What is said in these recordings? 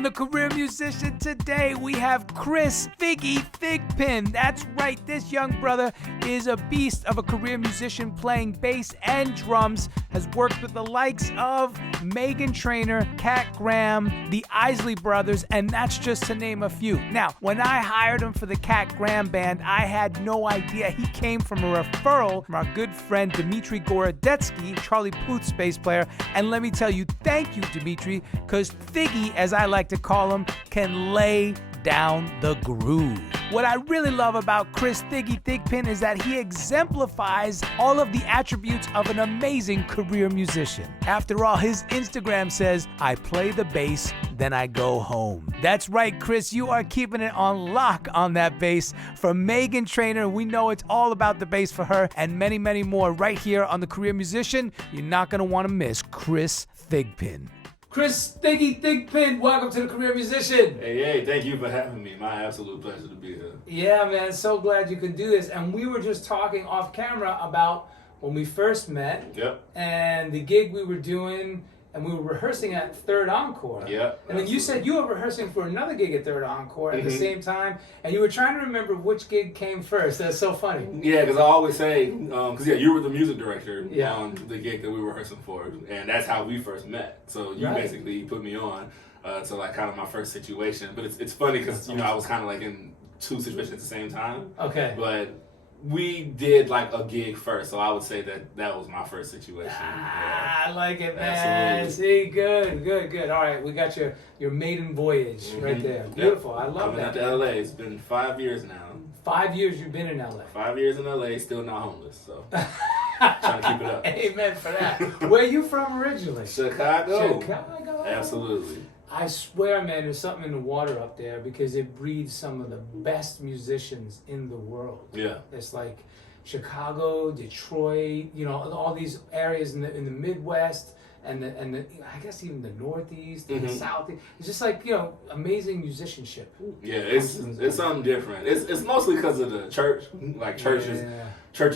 On the Career Musician today, we have Chris Thigpen. That's right, this young brother is a beast of a career musician playing bass and drums, has worked with the likes of Meghan Trainor, Cat Graham, the Isley Brothers, and that's just to name a few. Now, when I hired him for the Cat Graham band, I had no idea he came from a referral from our good friend Dmitry Gorodetsky, Charlie Puth's bass player. And let me tell you, thank you, Dmitry, because Thiggy, as I like to call him, can lay down the groove. What I really love about Chris Thigpen is that he exemplifies all of the attributes of an amazing career musician. After all, his Instagram says, "I play the bass, then I go home." That's right, Chris, you are keeping it on lock on that bass. From Meghan Trainor, we know it's all about the bass for her, and many, many more right here on The Career Musician. You're not going to want to miss Chris Thigpen. Chris Thigpen, welcome to The Career Musician. Hey, thank you for having me. My absolute pleasure to be here. Yeah, man, so glad you could do this. And we were just talking off camera about when we first met. Yep. And the gig we were doing, and we were rehearsing at Third Encore. Yep. And then you said you were rehearsing for another gig at Third Encore at the same time, and you were trying to remember which gig came first. That's so funny. Yeah, because I always say, you were the music director on the gig that we were rehearsing for, and that's how we first met. So you basically put me on to like kind of my first situation. But it's funny because I was kind of like in two situations at the same time. Okay. But we did like a gig first, so I would say that was my first situation. I like it, man. Absolutely. See, good. All right, we got your maiden voyage right there. Beautiful. I love Coming that. out to LA. It's been 5 years now. 5 years you've been in LA. 5 years in LA, still not homeless, so trying to keep it up. Amen for that. Where are you from originally? Chicago. Chicago. Absolutely. I swear, man, there's something in the water up there because it breeds some of the best musicians in the world. Yeah. It's like Chicago, Detroit, all these areas in the Midwest and the I guess even the Northeast and the Southeast. It's just like, amazing musicianship. Yeah, it's something different. It's mostly because of the church. Like church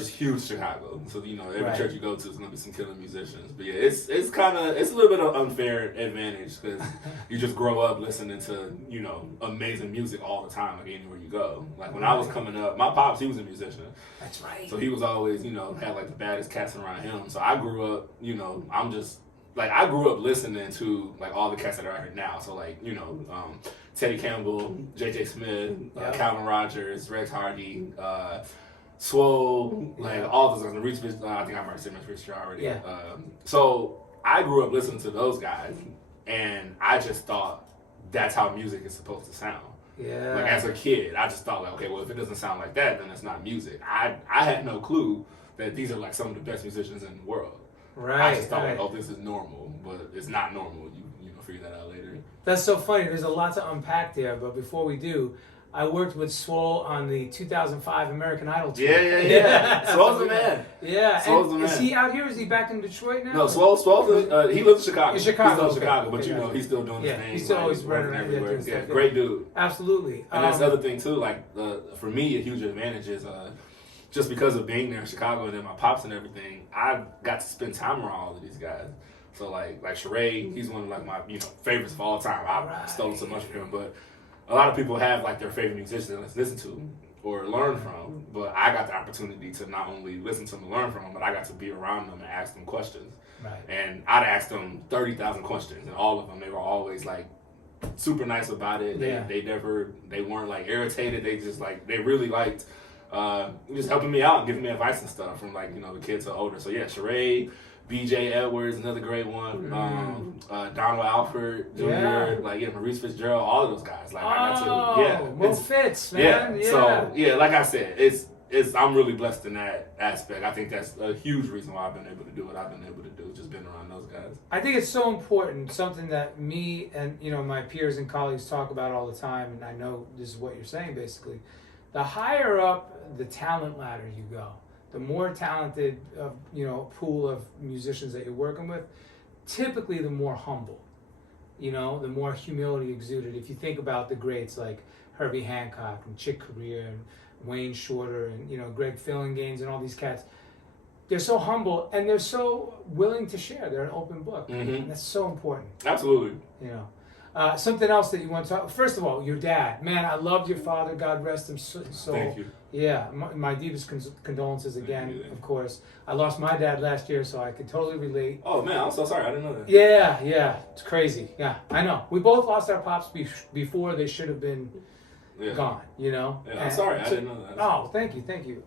is huge in Chicago. So every church you go to is gonna be some killer musicians. But yeah, it's a little bit of unfair advantage because you just grow up listening to amazing music all the time, like anywhere you go. Like when I was coming up, my pops, he was a musician. That's right. So he was always had like the baddest cats around him. So I grew up I grew up listening to like all the cats that are out here now. So like Teddy Campbell, J.J. Smith, Calvin Rogers, Rex Hardy, Swole, like all those guys. Reese, I think I might say Reese already. Yeah. So I grew up listening to those guys, and I just thought that's how music is supposed to sound. Yeah. Like as a kid, I just thought like, okay, well if it doesn't sound like that, then it's not music. I had no clue that these are like some of the best musicians in the world. Right. I just thought like, oh, this is normal, but it's not normal. You figure that out later. That's so funny. There's a lot to unpack there, but before we do, I worked with Swole on the 2005 American Idol tour. Yeah. Swole's the man. Yeah. Swole's the man. Is he out here? Is he back in Detroit now? No, Swole he lives in Chicago. In Chicago. He's still in Chicago, but he's still doing his thing. He's still always running everywhere. everywhere. Yeah, great dude. Absolutely. And that's the other thing too. Like for me, a huge advantage is just because of being there in Chicago and then my pops and everything, I got to spend time around all of these guys. So like Sheree, he's one of like my favorites of all time. I've stolen so much from him, but a lot of people have like their favorite musicians to listen to or learn from. But I got the opportunity to not only listen to them and learn from them, but I got to be around them and ask them questions. Right. And I'd ask them 30,000 questions, and all of them, they were always like super nice about it. They weren't like irritated. They just like they really liked. Just helping me out and giving me advice and stuff from like the kids are older. So yeah, Sheree, B.J. Edwards, another great one. Donald Alford Jr., Maurice Fitzgerald, all of those guys. Like I got to, Mo Fitz, man. Yeah. So like I said, it's I'm really blessed in that aspect. I think that's a huge reason why I've been able to do what I've been able to do, just being around those guys. I think it's so important, something that me and my peers and colleagues talk about all the time, and I know this is what you're saying basically. The higher up the talent ladder you go, the more talented pool of musicians that you're working with, typically the more humble, the more humility exuded. If you think about the greats like Herbie Hancock and Chick Corea and Wayne Shorter and Greg Fillinganes and all these cats, they're so humble and they're so willing to share. They're an open book. And that's so important. Absolutely. Something else that you want to talk. First of all, your dad, man, I loved your father. God rest him soul. Thank you. Yeah, my deepest condolences again. Of course, I lost my dad last year, so I could totally relate. Oh man, I'm so sorry. I didn't know that. Yeah, it's crazy. Yeah, I know. We both lost our pops before they should have been gone. You know. Yeah, I'm sorry. I didn't know that. Oh, thank you.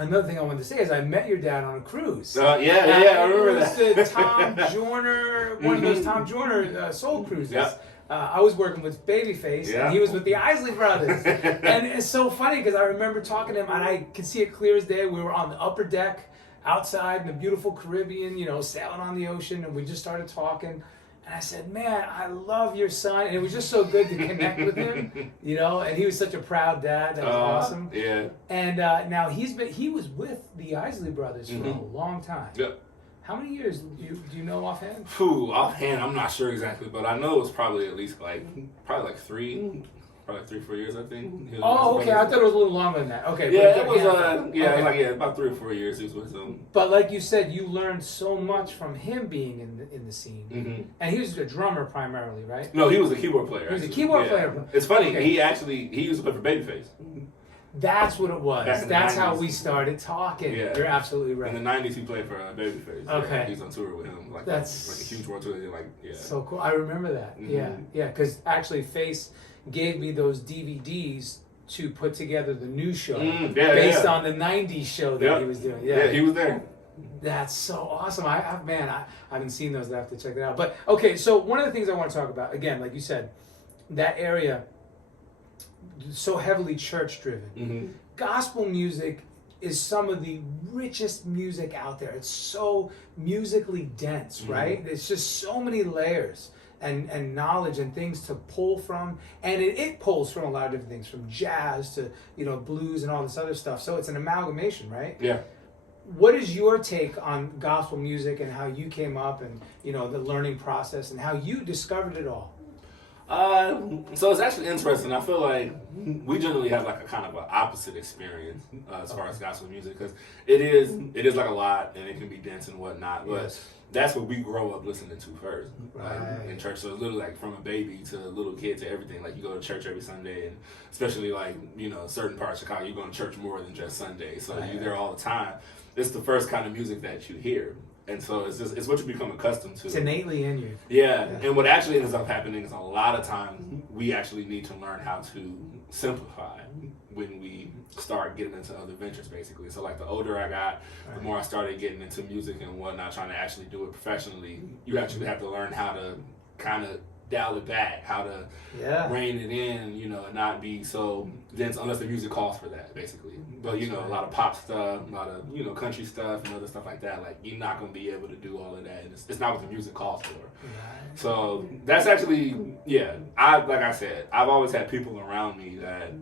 Another thing I wanted to say is I met your dad on a cruise. I remember that. It was the Tom Joyner, one of those Tom Joyner soul cruises. Yep. I was working with Babyface, and he was with the Isley Brothers. And it's so funny because I remember talking to him, and I can see it clear as day. We were on the upper deck outside in the beautiful Caribbean, sailing on the ocean, and we just started talking. And I said, man, I love your son. And it was just so good to connect with him, and he was such a proud dad. That was awesome. Yeah. And now he was with the Isley Brothers for a long time. Yep. How many years do you know offhand? Offhand, I'm not sure exactly, but I know it was probably at least probably 3, 4 years, I think. Oh, okay. I thought it was a little longer than that. Okay. Yeah, it was. About 3 or 4 years. He was with them. But like you said, you learned so much from him being in the scene, and he was a drummer primarily, right? No, he was a keyboard player. He was a keyboard player. It's funny. Okay. He used to play for Babyface. That's what it was. That's how we started talking. Yeah. You're absolutely right. In the 90s, he played for Babyface. Okay. Yeah, he was on tour with him. That's like a huge world tour. So cool. I remember that. Yeah. Because actually, Face gave me those DVDs to put together the new show based on the 90s show that he was doing. Yeah, he was there. That's so awesome. I haven't seen those. I have to check that out. But, okay, so one of the things I want to talk about, again, like you said, that area, so heavily church-driven. Gospel music is some of the richest music out there. It's so musically dense, right? There's just so many layers and knowledge and things to pull from, and it pulls from a lot of different things, from jazz to blues and all this other stuff. So it's an amalgamation, right? Yeah. What is your take on gospel music and how you came up and the learning process and how you discovered it all? So it's actually interesting. I feel like we generally have like a kind of an opposite experience as far as gospel music, because it is like a lot and it can be dense and whatnot, but that's what we grow up listening to first, in church. So it's literally like from a baby to a little kid to everything. Like you go to church every Sunday, and especially like certain parts of Chicago, you go to church more than just Sunday, so you're there all the time. It's the first kind of music that you hear. And so it's what you become accustomed to. It's innately in you. Yeah. And what actually ends up happening is a lot of times we actually need to learn how to simplify when we start getting into other ventures, basically. So like the older I got, the more I started getting into music and whatnot, trying to actually do it professionally. You actually have to learn how to kind of dial it back, how to rein it in, and not be so dense unless the music calls for that, basically. But a lot of pop stuff, a lot of country stuff and other stuff like that. Like you're not gonna be able to do all of that, and it's not what the music calls for. Right. So that's actually like I said, I've always had people around me that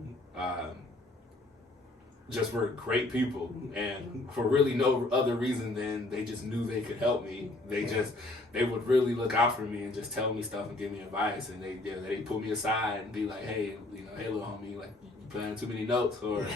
just were great people, and for really no other reason than they just knew they could help me. They would really look out for me and just tell me stuff and give me advice, and they pull me aside and be like, hey little homie, like you playing too many notes, or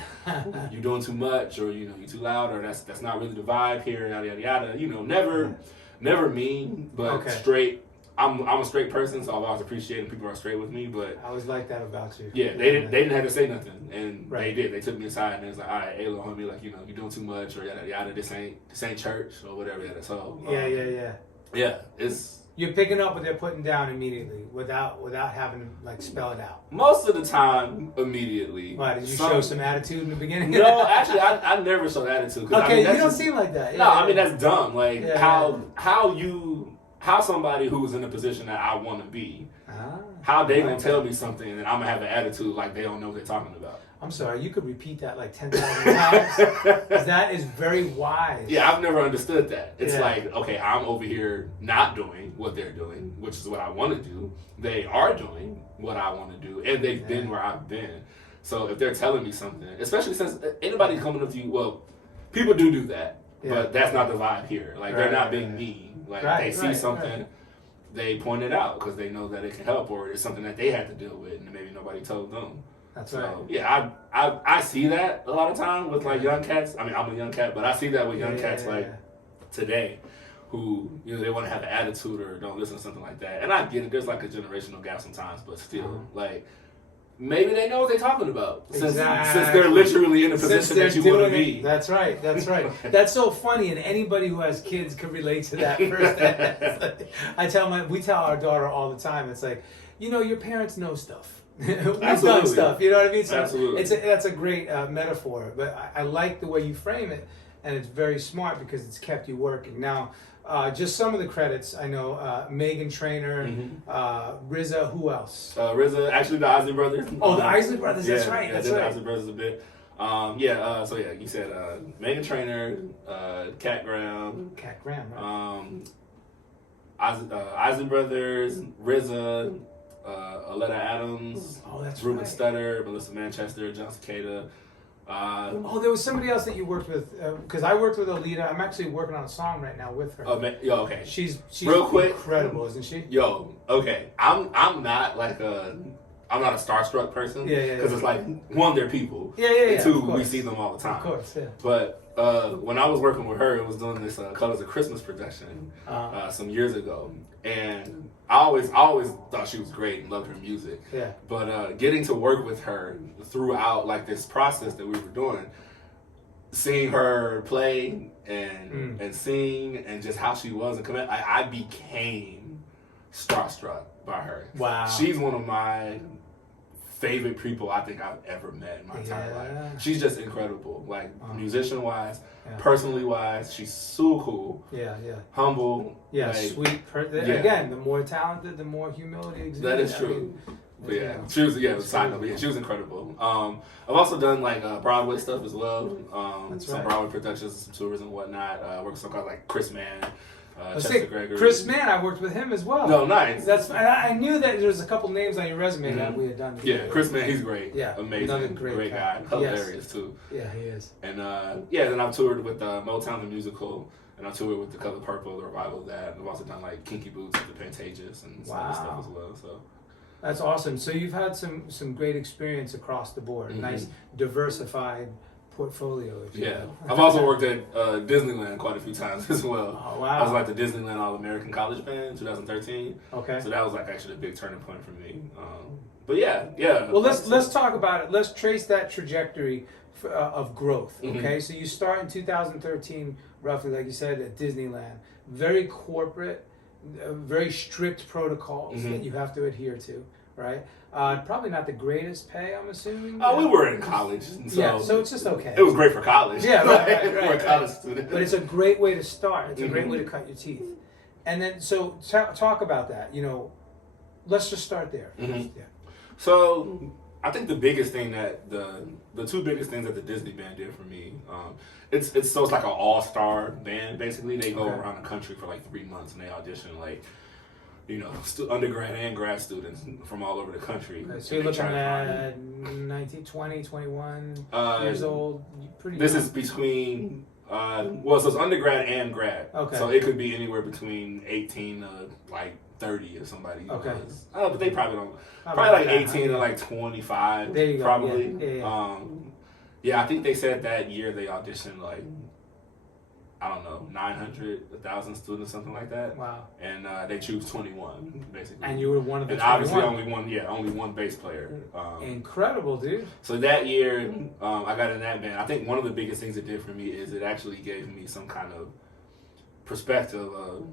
you doing too much, or you too loud, or that's not really the vibe here, yada yada yada. Never mean, but straight. I'm a straight person, so I've always appreciated people are straight with me. But I always like that about you. Yeah, they didn't have to say nothing, and they did. They took me aside and it was like, all right, hey, little homie, like you're doing too much, or yada yada. This ain't church or whatever. Yada. So yeah, it's you're picking up what they're putting down immediately without having to like spell it out. Most of the time, immediately. Why did you show some attitude in the beginning? No, actually, I never showed attitude. Okay, you don't seem like that. I mean that's dumb. Like how somebody who's in a position that I want to be, how they gonna tell me something and then I'm gonna have an attitude like they don't know what they're talking about. I'm sorry, you could repeat that like 10,000 times, because that is very wise. Yeah, I've never understood that. It's like, okay, I'm over here not doing what they're doing, which is what I want to do. They are doing what I want to do, and they've been where I've been. So if they're telling me something, especially since anybody coming up to you, well, people do that, but that's not the vibe here. Like they're not being mean. Like they see something, they point it out because they know that it can help, or it's something that they had to deal with and maybe nobody told them. That's right. Yeah, I see that a lot of time with like young cats. I mean, I'm a young cat, but I see that with young cats today, who, you know, they want to have an attitude or don't listen to something like that. And I get it. There's like a generational gap sometimes, but still, like, maybe they know what they're talking about. Since they're literally in the position that you want to be. That's right. That's so funny, and anybody who has kids can relate to that we tell our daughter all the time, it's like, you know, your parents know stuff. We've done stuff, you know what I mean? So Absolutely. That's a great metaphor, but I like the way you frame it, and it's very smart because it's kept you working. Now, just some of the credits, I know, Meghan Trainor, RZA, who else? RZA, actually the Isley Brothers. Oh, the Isley Brothers, that's right. Yeah, that's the right. Isley Brothers a bit. So you said Meghan Trainor, Cat Graham. Cat Graham, right? Isley Brothers, RZA, Aletta Adams, Rubeen Studdard, Melissa Manchester, Jon Secada. There was somebody else that you worked with, because I worked with Alita. I'm actually working on a song right now with her. Okay. She's real quick, incredible, isn't she? Okay. I'm not like I'm not a starstruck person. Because it's like, one, they're people. And two, we see them all the time. Of course, yeah. But when I was working with her, it was doing this Colors of Christmas production some years ago, and I always thought she was great and loved her music. Yeah. But getting to work with her throughout like this process that we were doing, seeing her play and sing and just how she was and commit, I became starstruck by her. Wow. She's one of my favorite people I think I've ever met in my entire life. She's just incredible, like musician wise, personally wise. She's so cool. Humble. Sweet. Again, the more talented, the more humility exists. That is true. She was side note. She was incredible. I've also done like Broadway stuff as well. Some Broadway productions, some tours and whatnot. I worked with some guys like Chris Mann. Chris Mann, I worked with him as well. No, nice. I knew that there was a couple names on your resume that we had done. Yeah, Chris Mann, he's great. Yeah, amazing, another great guy. Hilarious too. Yeah, he is. And then I've toured with Motown the Musical, and I toured with The Color Purple, the revival of that. I've also done like Kinky Boots, The Pantages, and some other stuff as well. So. That's awesome. So you've had some great experience across the board. Nice diversified portfolio. I've also worked at Disneyland quite a few times as well. Oh, wow. I was like the Disneyland All-American College Band 2013. Okay. So that was like actually a big turning point for me. But yeah. Well, let's talk about it. Let's trace that trajectory of growth. Okay. So you start in 2013, roughly, like you said, at Disneyland. Very corporate, very strict protocols that you have to adhere to, right? Probably not the greatest pay, I'm assuming. We were in college. So it's just okay. It was great for college. Yeah, right. We're a college student. But it's a great way to start. It's a great way to cut your teeth. And then, so talk about that. You know, let's just start there. So I think the biggest thing that the two biggest things that the Disney band did for me, it's like an all-star band basically. They go around the country for like 3 months and they audition like, you know, undergrad and grad students from all over the country. Okay, so you're looking at 19, 20, 21 years old? This is between, so it's undergrad and grad. Okay. So it could be anywhere between 18 to like 30 if somebody was. But they probably don't. Probably like 18 to like 25. There you go. Probably. I think they said that year they auditioned like, I don't know, 900, 1,000 students, something like that. Wow. And they choose 21, basically. And you were one of the 21. And obviously only one bass player. Incredible, dude. So that year, I got in that band. I think one of the biggest things it did for me is it actually gave me some kind of perspective of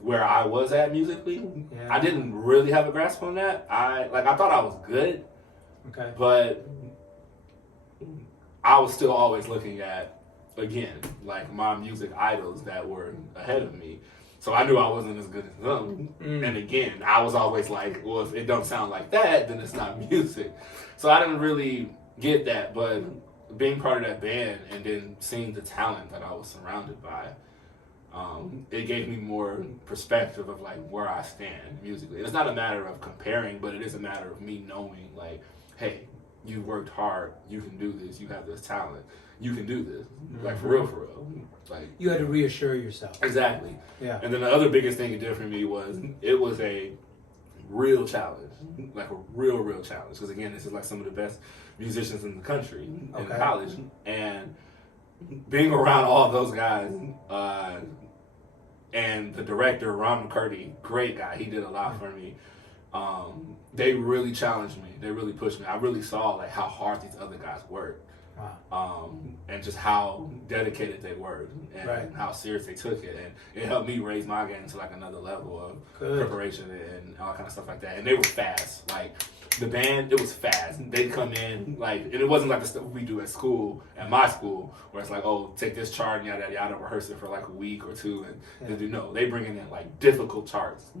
where I was at musically. Yeah. I didn't really have a grasp on that. I thought I was good. Okay. But I was still always looking at, again, like my music idols that were ahead of me. So I knew I wasn't as good as them. And again, I was always like, well, if it don't sound like that, then it's not music. So I didn't really get that, but being part of that band and then seeing the talent that I was surrounded by, it gave me more perspective of like where I stand musically. It's not a matter of comparing, but it is a matter of me knowing like, hey, you worked hard, you can do this, you have this talent. You can do this, like for real. Like you had to reassure yourself. Exactly. Yeah. And then the other biggest thing it did for me was it was a real challenge, like a real challenge. Because again, this is like some of the best musicians in the country in college, and being around all those guys, and the director, Ron McCurdy, great guy. He did a lot for me. They really challenged me. They really pushed me. I really saw like how hard these other guys worked. Wow. And just how dedicated they were and how serious they took it. And it helped me raise my game to like another level of preparation and all kind of stuff like that. And they were fast. Like the band, it was fast. They'd come in like, and it wasn't like the stuff we do at school, at my school, where it's like, oh, take this chart and yada yada, rehearse it for like a week or two, and they bring in like difficult charts,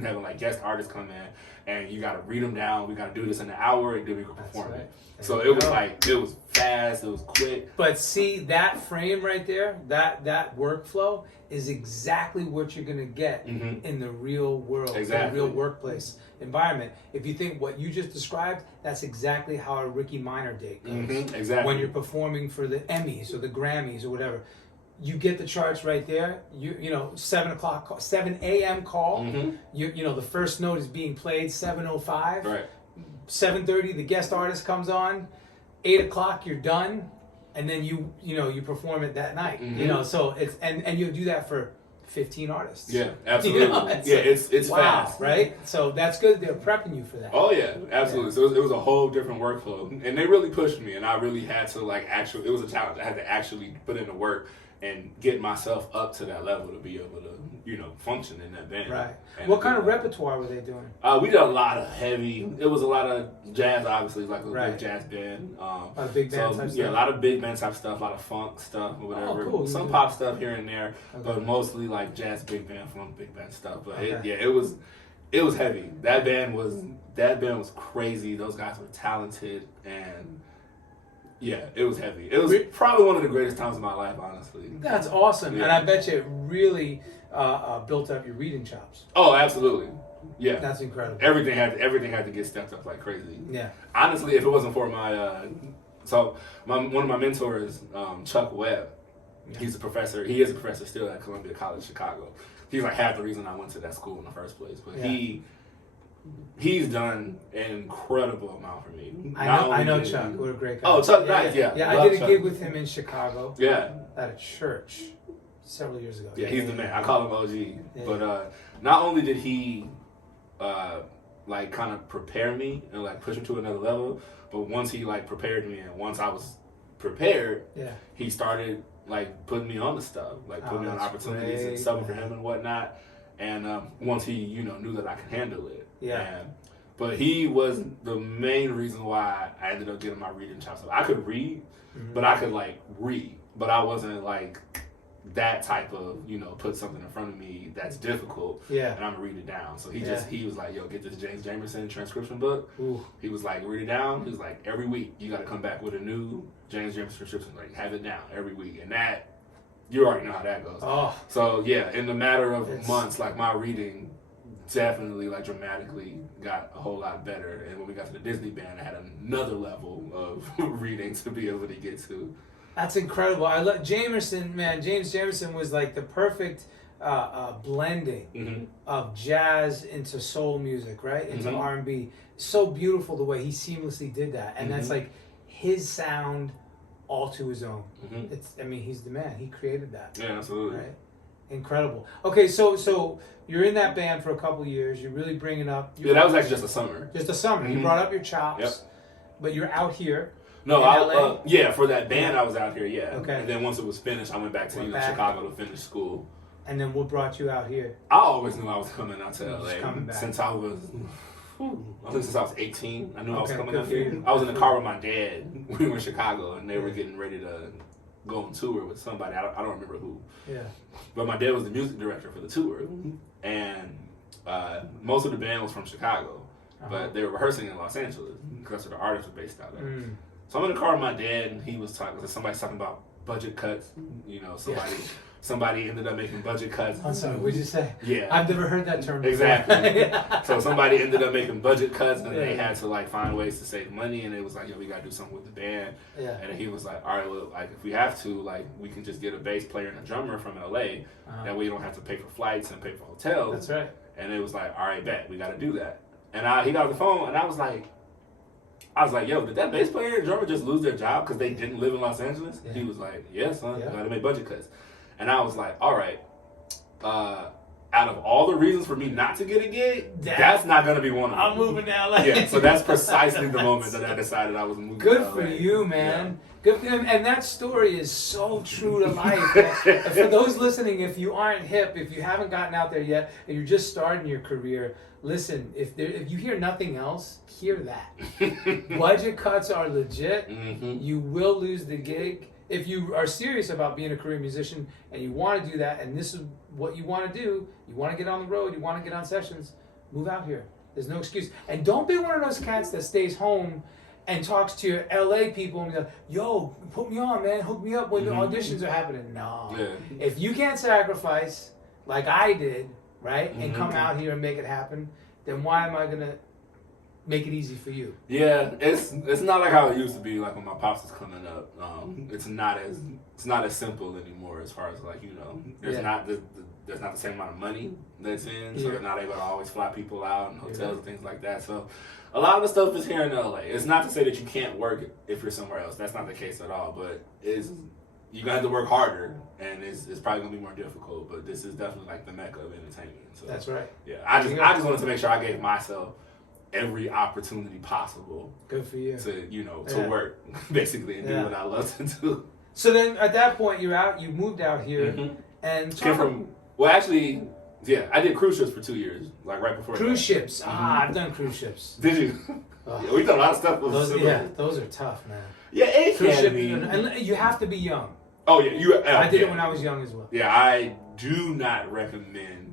having like guest artists come in, and you got to read them down. We got to do this in an hour, and then we can perform it. So it was like, it was fast, it was quick. But see, that frame right there, that workflow is exactly what you're going to get in the real world, in the real workplace environment. If you think what you just described, that's exactly how a Ricky Minor date goes. Exactly. When you're performing for the Emmys or the Grammys or whatever, you get the charts right there. You know, 7 a.m. call. You know, the first note is being played 7:05. Right. 7:30, the guest artist comes on. 8 o'clock, you're done, and then you perform it that night. You know, so it's and you'll do that for 15 artists. Yeah, absolutely. You know, it's wow, fast, right? So that's good. They're prepping you for that. Oh yeah, absolutely. So it was a whole different workflow, and they really pushed me, and I really had to like actually. It was a challenge. I had to actually put in the work and get myself up to that level to be able to, function in that band. Right. What kind of repertoire were they doing? We did a lot of heavy. It was a lot of jazz, obviously, like a big jazz band. A big band type stuff? A lot of big band type stuff, a lot of funk stuff or whatever. Oh, cool. Some pop stuff here and there, but mostly like jazz, big band, funk, big band stuff. But it was heavy. That band was crazy. Those guys were talented, and yeah, it was heavy. It was probably one of the greatest times of my life, honestly. That's awesome, and I bet you it really built up your reading chops. Oh, absolutely. Yeah, that's incredible. Everything had to get stepped up like crazy. Yeah. Honestly, if it wasn't for my one of my mentors, Chuck Webb, he's a professor. He is a professor still at Columbia College Chicago. He's like half the reason I went to that school in the first place. But he's done an incredible amount for me. I know Chuck. What a great guy. Oh, Chuck, nice. Yeah. I did a gig with him in Chicago. Yeah. At a church several years ago. Yeah, he's the man. I call him OG. Yeah. But not only did he like kind of prepare me and like push me to another level, but once he like prepared me and once I was prepared, he started like putting me on the stuff, like putting me on opportunities and stuff for him and whatnot. And once he, knew that I could handle it. Yeah. But he was the main reason why I ended up getting my reading chops. I could read, but I could like read, but I wasn't like that type of, put something in front of me that's difficult, and I'm gonna read it down. So he was like, yo, get this Jameson transcription book. Ooh. He was like, read it down. He was like, every week you got to come back with a new Jameson transcription, like have it down every week, and that you already know how that goes. Oh. So yeah, in the matter of months, like my reading definitely like dramatically got a whole lot better. And when we got to the Disney band, I had another level of reading to be able to get to. That's incredible. I love Jameson, man. James Jameson was like the perfect blending of jazz into soul music, right? Into R&B. So beautiful the way he seamlessly did that. And that's like his sound all to his own. He's the man. He created that. Yeah, absolutely. Right? Incredible. Okay, so you're in that band for a couple years. You're really bringing up. Yeah, that was actually just a summer. Just a summer. You brought up your chops, but you're out here. No, for that band I was out here. Yeah. Okay. And then once it was finished, I went back to Chicago to finish school. And then what brought you out here? I always knew I was coming out to LA since I was. I think since I was 18, I knew I was coming out here. I was in the car with my dad. We were in Chicago, and they were getting ready to go on tour with somebody. I don't remember who. Yeah. But my dad was the music director for the tour, and most of the band was from Chicago, but they were rehearsing in Los Angeles because the artists were based out there. So I'm in the car with my dad, and he was talking. Somebody's talking about budget cuts. Somebody ended up making budget cuts. I'm sorry, what did you say? Yeah. I've never heard that term before. Exactly. So somebody ended up making budget cuts, and they had to like find ways to save money, and it was like, yo, we got to do something with the band. Yeah. And he was like, all right, well, like if we have to, like we can just get a bass player and a drummer from LA. That way you don't have to pay for flights and pay for hotels. That's right. And it was like, all right, bet, we got to do that. And he got on the phone, and I was like, yo, did that bass player and drummer just lose their job because they didn't live in Los Angeles? Yeah. He was like, yeah, son, got to make budget cuts. And I was like, all right, out of all the reasons for me not to get a gig, that's not going to be one of them. I'm moving to LA. Yeah, so that's precisely the moment that I decided I was moving to LA. Good for you, man. Yeah. Good, and that story is so true to life. For those listening, if you aren't hip, if you haven't gotten out there yet, and you're just starting your career, listen, if you hear nothing else, hear that. Budget cuts are legit. Mm-hmm. You will lose the gig. If you are serious about being a career musician and you want to do that, and this is what you want to do, you want to get on the road, you want to get on sessions, move out here. There's no excuse. And don't be one of those cats that stays home and talks to your LA people and be like, yo, put me on, man, hook me up when the auditions are happening. No. Yeah. If you can't sacrifice like I did, right, and come out here and make it happen, then why am I going to make it easy for you? Yeah, it's not like how it used to be. Like when my pops was coming up, it's not as simple anymore. As far as like there's not the same amount of money that's in, so they're not able to always fly people out and hotels and things like that. So a lot of the stuff is here in LA. It's not to say that you can't work if you're somewhere else. That's not the case at all. But you're gonna have to work harder, and it's probably gonna be more difficult. But this is definitely like the mecca of entertainment. So that's right. Yeah, I just wanted to make sure I gave myself every opportunity possible. Good for you. To work basically and do what I love to do. So then at that point you moved out here and I did cruise ships for 2 years, like right before cruise ships. I've done cruise ships. Did you? Yeah, we done a lot of stuff. Those are tough, man. Yeah, it cruise can be. And you have to be young. Oh yeah, I did it when I was young as well. Yeah, I do not recommend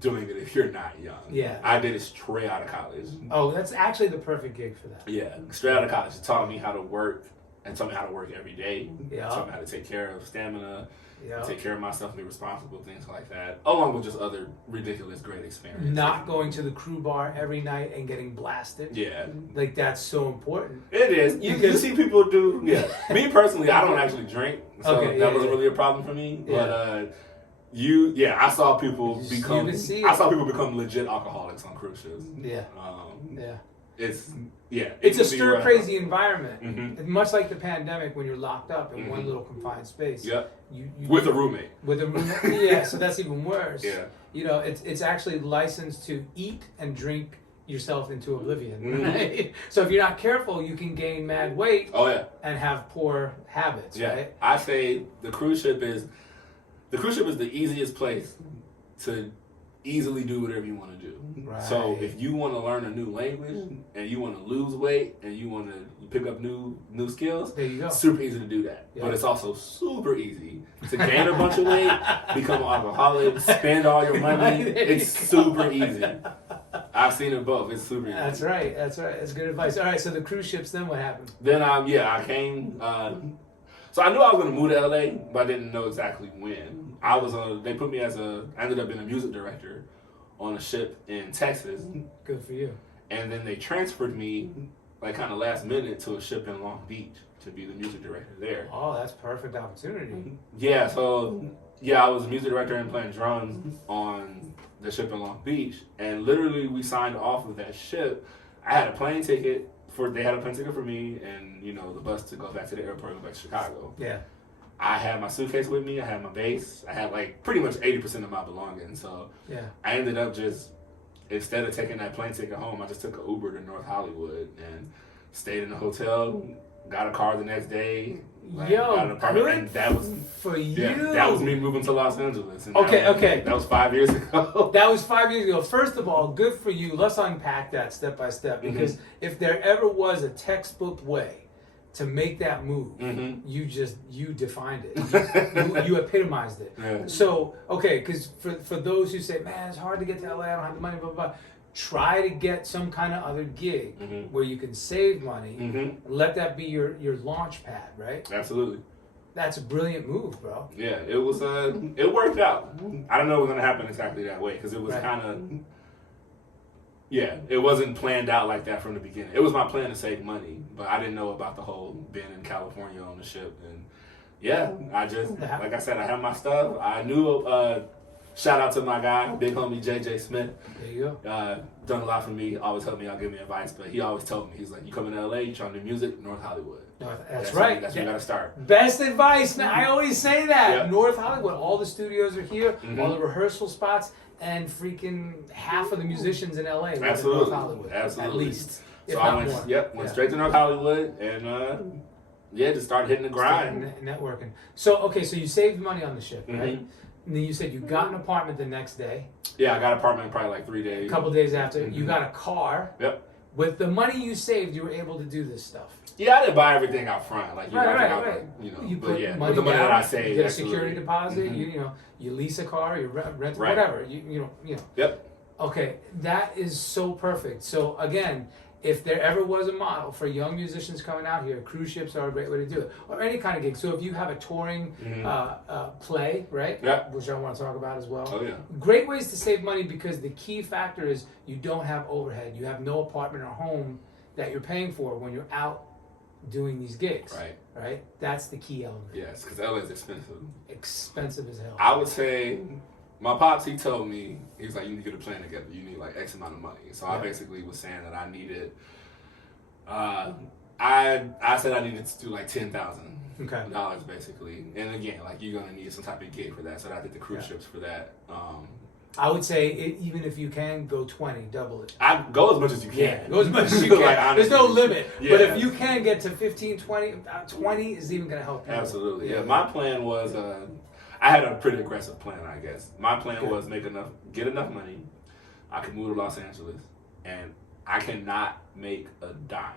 doing it if you're not young. Yeah. I did it straight out of college. Oh, that's actually the perfect gig for that. Yeah, straight out of college. It taught me how to work and taught me how to work every day. Yeah. It taught me how to take care of stamina, take care of myself, be responsible, things like that, along with just other ridiculous great experiences. Not going to the crew bar every night and getting blasted. Yeah. Like, that's so important. It is. You see people do, Me personally, I don't actually drink, so that wasn't really a problem for me. Yeah. But I saw people become legit alcoholics on cruise ships. Yeah. It's a stir crazy environment. Mm-hmm. Much like the pandemic when you're locked up in one little confined space. Yeah. With a roommate. Yeah, so that's even worse. Yeah. It's actually licensed to eat and drink yourself into oblivion. Right? So if you're not careful, you can gain mad weight. Oh yeah. And have poor habits. Yeah. Right? I say the cruise ship is the easiest place to easily do whatever you want to do. Right. So if you want to learn a new language and you want to lose weight and you want to pick up new skills, there you go. Super easy to do that. Yeah. But it's also super easy to gain a bunch of weight, become an alcoholic, spend all your money. It's super easy. I've seen it both. It's super easy. That's right. That's good advice. All right, so the cruise ships, then what happened? Then I came. So I knew I was going to move to LA, but I didn't know exactly when. They put me I ended up being a music director on a ship in Texas. Good for you. And then they transferred me, like kind of last minute, to a ship in Long Beach to be the music director there. Oh, that's perfect opportunity. Yeah, so I was a music director and playing drums on the ship in Long Beach, and literally we signed off of that ship. I had a plane ticket they had a plane ticket for me, and the bus to go back to the airport and go back to Chicago. Yeah. I had my suitcase with me. I had my bass. I had like pretty much 80% of my belongings. So I ended up just, instead of taking that plane ticket home, I just took an Uber to North Hollywood and stayed in a hotel. Got a car the next day. Got an apartment, and that was for you. Yeah, that was me moving to Los Angeles. And okay. That was 5 years ago. That was 5 years ago. First of all, good for you. Let's unpack that step by step, because if there ever was a textbook way to make that move, you defined it. You epitomized it. Yeah. So, because for those who say, man, it's hard to get to LA, I don't have the money, blah, blah, blah. Try to get some kind of other gig where you can save money. And let that be your launch pad, right? Absolutely. That's a brilliant move, bro. Yeah, it was. It worked out. I don't know what's gonna happen exactly that way, because it was kind of. Yeah, it wasn't planned out like that from the beginning. It was my plan to save money, but I didn't know about the whole being in California on the ship. And I just, like I said, I had my stuff. I knew. Shout out to my guy, big homie JJ Smith. There you go. Done a lot for me. Always helped me out, give me advice. But he always told me, he's like, you coming to LA, you trying to do music, North Hollywood. That's right. That's where you got to start. Best advice, man. I always say that. Yep. North Hollywood, all the studios are here, all the rehearsal spots, and freaking half of the musicians in LA live in North Hollywood. Absolutely. At least. So I went straight to North Hollywood and just started hitting the grind. Networking. So you saved money on the ship, right? And then you said you got an apartment the next day. Yeah, I got an apartment in probably like 3 days. A couple days after. You got a car. Yep. With the money you saved, you were able to do this stuff. Yeah, I didn't buy everything out front. Like, right. You put money money with the money down, that I saved. You get a security deposit. You lease a car. You rent whatever. You know. Yep. Okay, that is so perfect. So again, if there ever was a model for young musicians coming out here, cruise ships are a great way to do it, or any kind of gig. So if you have a touring play, right? Yep. Which I want to talk about as well. Oh yeah. Great ways to save money because the key factor is you don't have overhead. You have no apartment or home that you're paying for when you're out doing these gigs. Right. That's the key element. Yes, because LA is expensive. Expensive as hell. I would say. My pops, he told me, he was like, you need to get a plan together. You need like X amount of money. So I basically was saying that I needed, I said I needed to do like $10,000 basically. And again, like you're going to need some type of gig for that. So I did the cruise ships for that. I would say even if you can go 20, double it. I go as much as you can. Yeah, go as much as you can. Like, there's no limit. Yeah. But if you can get to 15, 20, 20 is even going to help you. Absolutely. Yeah. My plan was, I had a pretty aggressive plan, I guess. My plan was get enough money. I could move to Los Angeles, and I cannot make a dime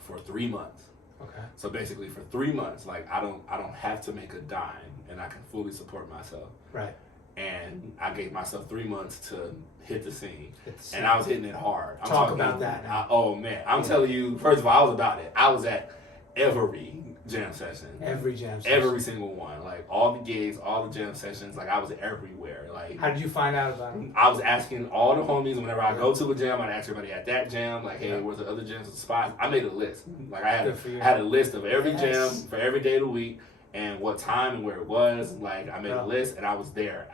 for 3 months. Okay. So basically, for 3 months, like I don't have to make a dime, and I can fully support myself. Right. And I gave myself 3 months to hit the scene, and I was hitting it hard. Talk about that. Oh man, I'm telling you. First of all, I was about it. I was at every jam session. Every jam session. Every single one. Like all the gigs, all the jam sessions. Like I was everywhere. Like how did you find out about them? I was asking all the homies whenever I go to a jam. I'd ask everybody at that jam, like, hey, where's the other jams and spots? I made a list. Like I had a list of every jam for every day of the week and what time and where it was. Like I made a list and I was there.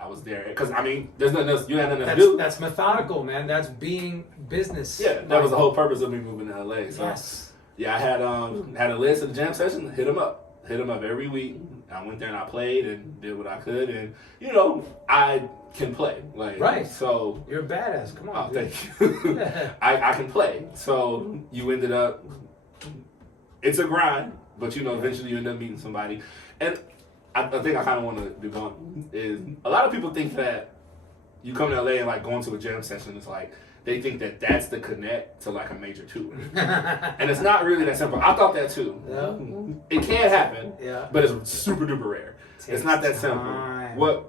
Because I mean, there's nothing else. You had nothing else to do. That's methodical, man. That's being business. Yeah, that was the whole purpose of me moving to LA. So yeah, I had a list of the jam sessions. Hit them up every week. I went there and I played and did what I could, and I can play. Like so, you're a badass. Come on, dude. Thank you. I can play. So you ended up. It's a grind, but eventually you end up meeting somebody, and I think I kind of want to do going is a lot of people think that you come to LA and like going to a jam session is like. They think that that's the connect to like a major tour. And it's not really that simple. I thought that too. Yeah. It can happen, but it's super duper rare. It's not that simple.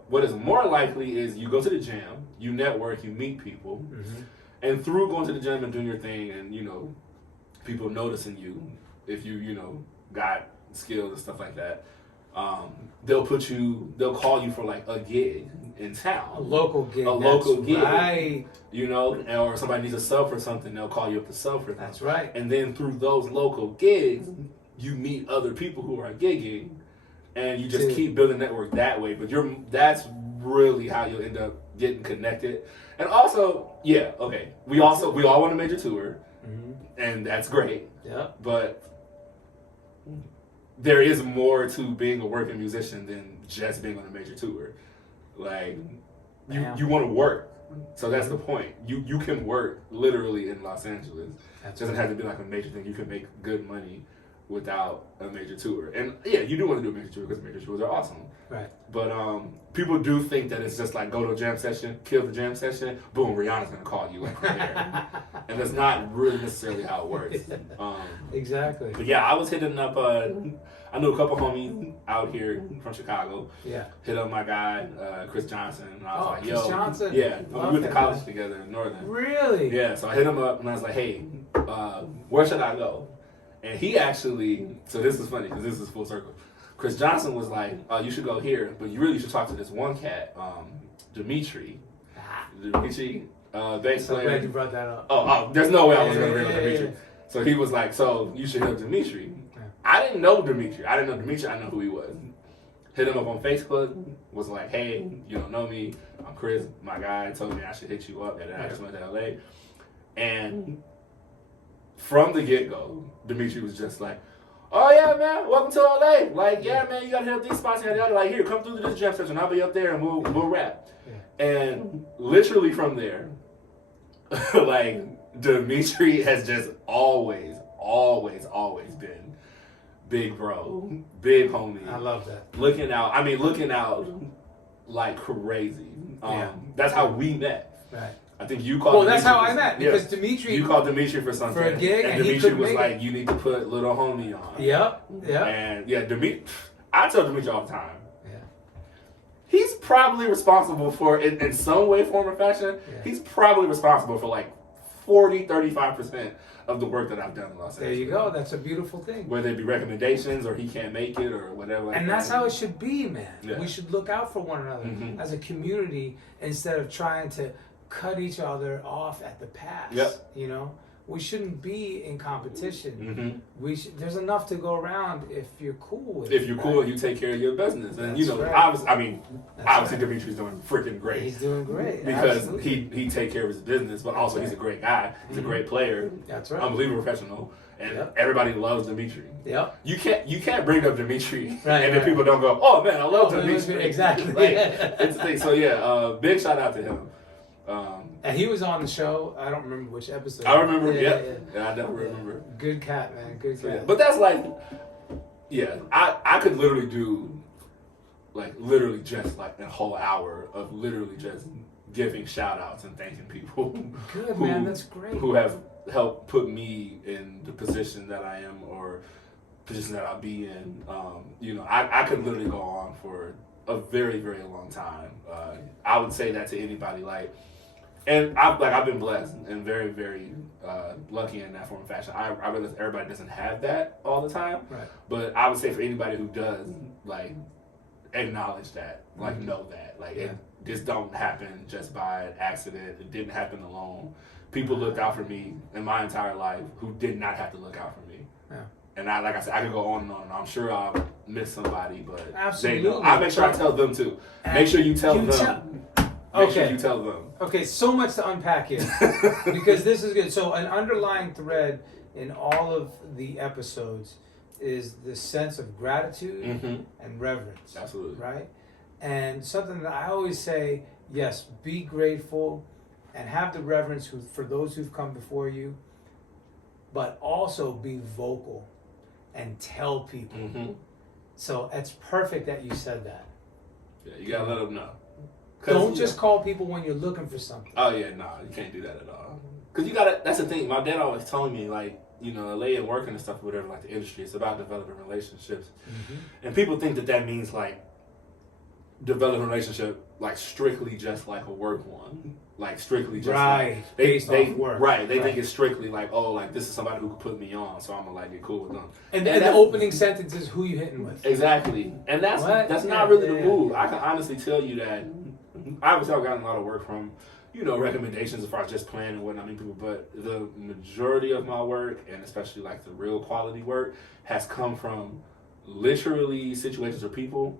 What is more likely is you go to the jam, you network, you meet people, and through going to the gym and doing your thing and, people noticing you, if you, got skills and stuff like that, they'll call you for like a gig in town. A local gig. Right. Or somebody needs a sub for something, they'll call you up to sub for that. That's right. And then through those local gigs, you meet other people who are gigging, and you just keep building a network that way. But that's really how you'll end up getting connected. And also, we all want a major tour, and that's great. Yeah. But there is more to being a working musician than just being on a major tour. Like, you want to work. So that's the point. You can work literally in Los Angeles. It doesn't have to be like a major thing. You can make good money without a major tour. And yeah, you do want to do a major tour because major tours are awesome. Right. But people do think that it's just like go to a jam session, kill the jam session, boom, Rihanna's gonna call you like from there. And that's not really necessarily how it works. Exactly. But yeah, I was hitting up I knew a couple homies out here from Chicago. Yeah. Hit up my guy, Chris Johnson. And I was like, yo. Chris Johnson? Yeah. We went to college together in Northern. Really? Yeah. So I hit him up and I was like, hey, where should I go? And he actually, so this is funny because this is full circle. Chris Johnson was like, you should go here, but you really should talk to this one cat, Dimitri. Dimitri, bass player. I'm glad you brought that up. Oh, there's no way I was going to bring up Dimitri. So he was like, so you should hit up Dimitri. I didn't know Dimitri. I know who he was. Hit him up on Facebook, was like, hey, you don't know me. I'm Chris. My guy told me I should hit you up, and I just went to LA. And from the get-go, Dimitri was just like, oh yeah, man, welcome to LA. Like, yeah, man, you gotta hit up these spots here. Like, here, come through to this jam session. I'll be up there and we'll rap. Yeah. And literally from there, like, Dimitri has just always been big bro, big homie. I love that. Looking out like crazy. That's how we met. Right. I think you called. Well, that's how I met because Dimitri. You called Dimitri for something for a gig, and Dimitri was like, "You need to put Little Homie on." Yep. And yeah, I tell Dimitri all the time. Yeah. He's probably responsible for, in some way, form, or fashion. Yeah. He's probably responsible for like 35% of the work that I've done in Los Angeles. There you go. That's a beautiful thing. Whether it be recommendations or he can't make it or whatever. And that's how it should be, man. Yeah. We should look out for one another as a community instead of trying to cut each other off at the pass. Yep. You know, we shouldn't be in competition. There's enough to go around if you're cool with it. If you're cool, you take care of your business. And That's right. obviously Dimitri's doing freaking great. He's doing great. Because Absolutely. he take care of his business, but also he's a great guy. He's a great player. That's right. Unbelievable professional. And everybody loves Dimitri. Yep. You can't bring up Dimitri and Right. then people don't go, "Oh man, I love Dimitri." Exactly. Like, it's a thing. So yeah, big shout out to him. And he was on the show. I don't remember which episode. I remember. Yeah, I definitely remember. Good cat, man. Good cat. So, yeah. But that's like, I could literally do, like, literally just like a whole hour of literally just giving shout outs and thanking people. Good, man. That's great. Who have helped put me in the position that I am or position that I'll be in. I could literally go on for a very, very long time. I would say that to anybody, and I've been blessed and very, very lucky in that form of fashion. I realize everybody doesn't have that all the time, right. But I would say for anybody who does, acknowledge that, know that, this don't happen just by accident. It didn't happen alone. People looked out for me in my entire life who did not have to look out for me. Yeah. And like I said, I could go on and on. I'm sure I'll miss somebody, but absolutely. They know. I make sure I tell them too. Make sure you tell them. Make sure you tell them. Okay, so much to unpack here because this is good. So an underlying thread in all of the episodes is the sense of gratitude and reverence. Absolutely. Right? And something that I always say, yes, be grateful and have the reverence for those who've come before you, but also be vocal and tell people. So it's perfect that you said that. Yeah, you gotta let them know. Don't just call people when you're looking for something. Oh yeah, no, you can't do that at all. Cause you gotta. That's the thing. My dad always told me, LA and working and stuff, whatever, the industry. It's about developing relationships, and people think that means developing a relationship strictly just a work one, strictly just based off work. Right, they think it's strictly this is somebody who could put me on, so I'm gonna get cool with them. And the opening sentence is who you hitting with. Exactly, and that's not really the move. I can honestly tell you that. Obviously, I've gotten a lot of work from, recommendations as far as just playing and whatnot, people, but the majority of my work, and especially the real quality work, has come from literally situations or people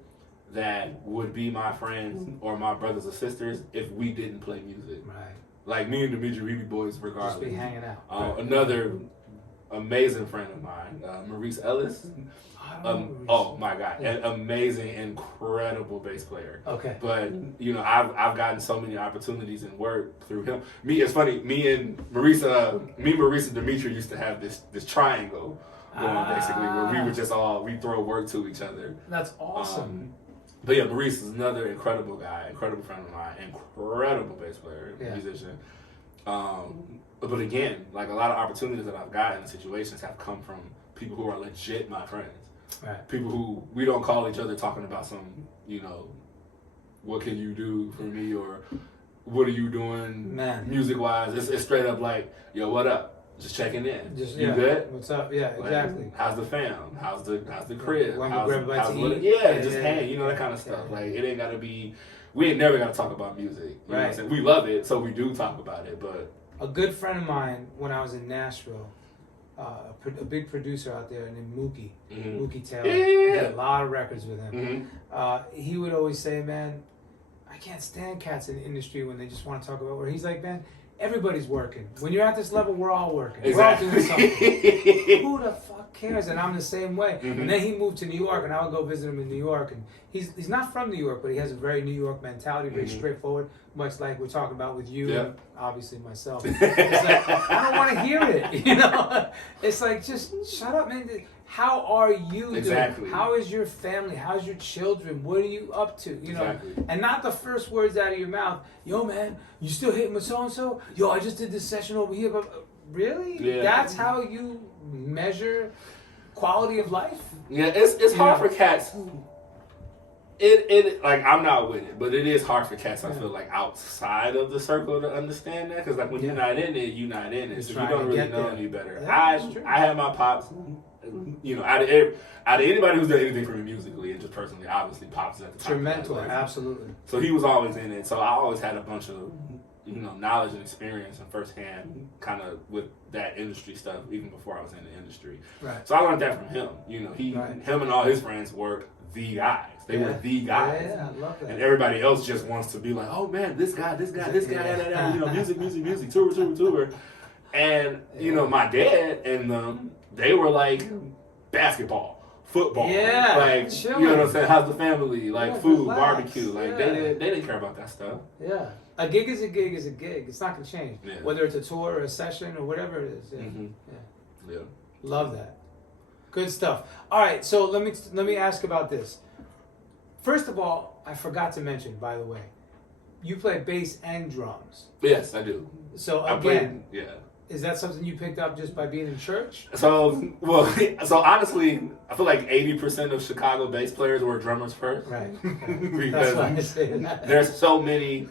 that would be my friends or my brothers or sisters if we didn't play music. Right. Me and Dimitri, we be boys regardless. Just be hanging out. Another amazing friend of mine, Maurice Ellis. Oh my God, an amazing, incredible bass player. Okay. But I've gotten so many opportunities and work through him. It's funny. Me and Maurice and Dimitri used to have this triangle going basically, where we would just we throw work to each other. That's awesome. But yeah, Maurice is another incredible guy, incredible friend of mine, incredible bass player, musician. But again, a lot of opportunities that I've gotten in situations have come from people who are legit my friends. Right. People who we don't call each other talking about some, what can you do for me or what are you doing music wise. It's straight up yo, what up? Just checking in. You good? What's up? Yeah, exactly. How's the fam? How's the crib? When you grab a bite to eat? Just hang, that kind of stuff. It ain't gotta be. We ain't never gotta talk about music. You know what I'm saying? We love it, so we do talk about it. But a good friend of mine, when I was in Nashville, a big producer out there named Mookie, Mookie Taylor, did a lot of records with him. He would always say, "Man, I can't stand cats in the industry when they just want to talk about work." He's like, "Man, everybody's working. When you're at this level, we're all working. Exactly. We're all doing something. Who the fuck cares? And I'm the same way. And then he moved to New York, and I would go visit him in New York. And he's not from New York, but he has a very New York mentality, very straightforward, much like we're talking about with you and obviously myself. It's like, I don't want to hear it, you know? It's like, just shut up, man. How are you doing? How is your family? How's your children? What are you up to? You know, and not the first words out of your mouth. Yo, man, you still hitting with so and so? Yo, I just did this session over here. But really, that's how you measure quality of life? Yeah, it's hard for cats. It like, I'm not with it, but it is hard for cats. I feel like outside of the circle to understand that, because like when you're not in it, you're not in it, so you don't really know any better. I had my pops. You know, out of anybody who's done anything for me musically and just personally, obviously Pops is at the top. Your mentor, absolutely. So he was always in it. So I always had a bunch of, you know, knowledge and experience and firsthand kind of with that industry stuff even before I was in the industry. Right. So I learned that from him. You know, him and all his friends were the guys. They were the guys. Yeah, I love that. And everybody else just wants to be like, oh man, this guy, you know, music, tour. And, you know, my dad and them, they were like basketball, football, like chilling. You know what I'm saying? How's the family? Like food, barbecue. Like they didn't care about that stuff. Yeah, a gig is a gig is a gig. It's not gonna change, whether it's a tour or a session or whatever it is. Yeah. Love that. Good stuff. All right, so let me ask about this. First of all, I forgot to mention, by the way, you play bass and drums. Yes, I do. So again, is that something you picked up just by being in church? So honestly, I feel like 80% of Chicago bass players were drummers first. Right. Because that's why I say that. There's so many.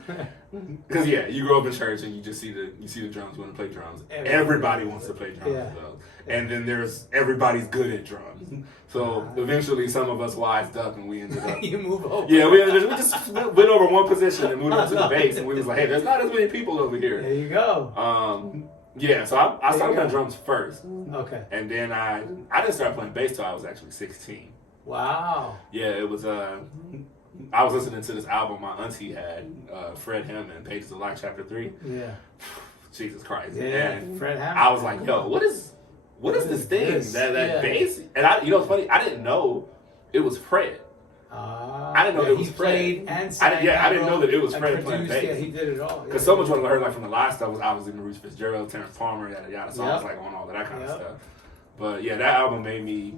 Because you grow up in church and you just see the drums. You want to play drums. Everybody wants to play drums though. And then there's everybody's good at drums. So eventually, some of us wised up and we ended up. You move over. Yeah, we just went over one position and moved up to the bass, and we was like, hey, there's not as many people over here. There you go. Yeah, so I started playing drums first. Okay. And then I didn't start playing bass till I was actually 16. Wow. Yeah, it was I was listening to this album my auntie had, Fred Hammond, Pages of Life, Chapter 3. Yeah. Jesus Christ. Yeah, and Fred Hammond. I was like, yo, what is this thing? That bass? And you know what's funny? I didn't know it was Fred. I didn't know it was Fred. Played and sang. I didn't know that it was Fred playing bass. Yeah, he did it all. Because so much what I heard like from the live stuff was obviously Maurice Fitzgerald, Terrence Palmer, yada yada. So I was like on all that kind of stuff. But yeah, that album made me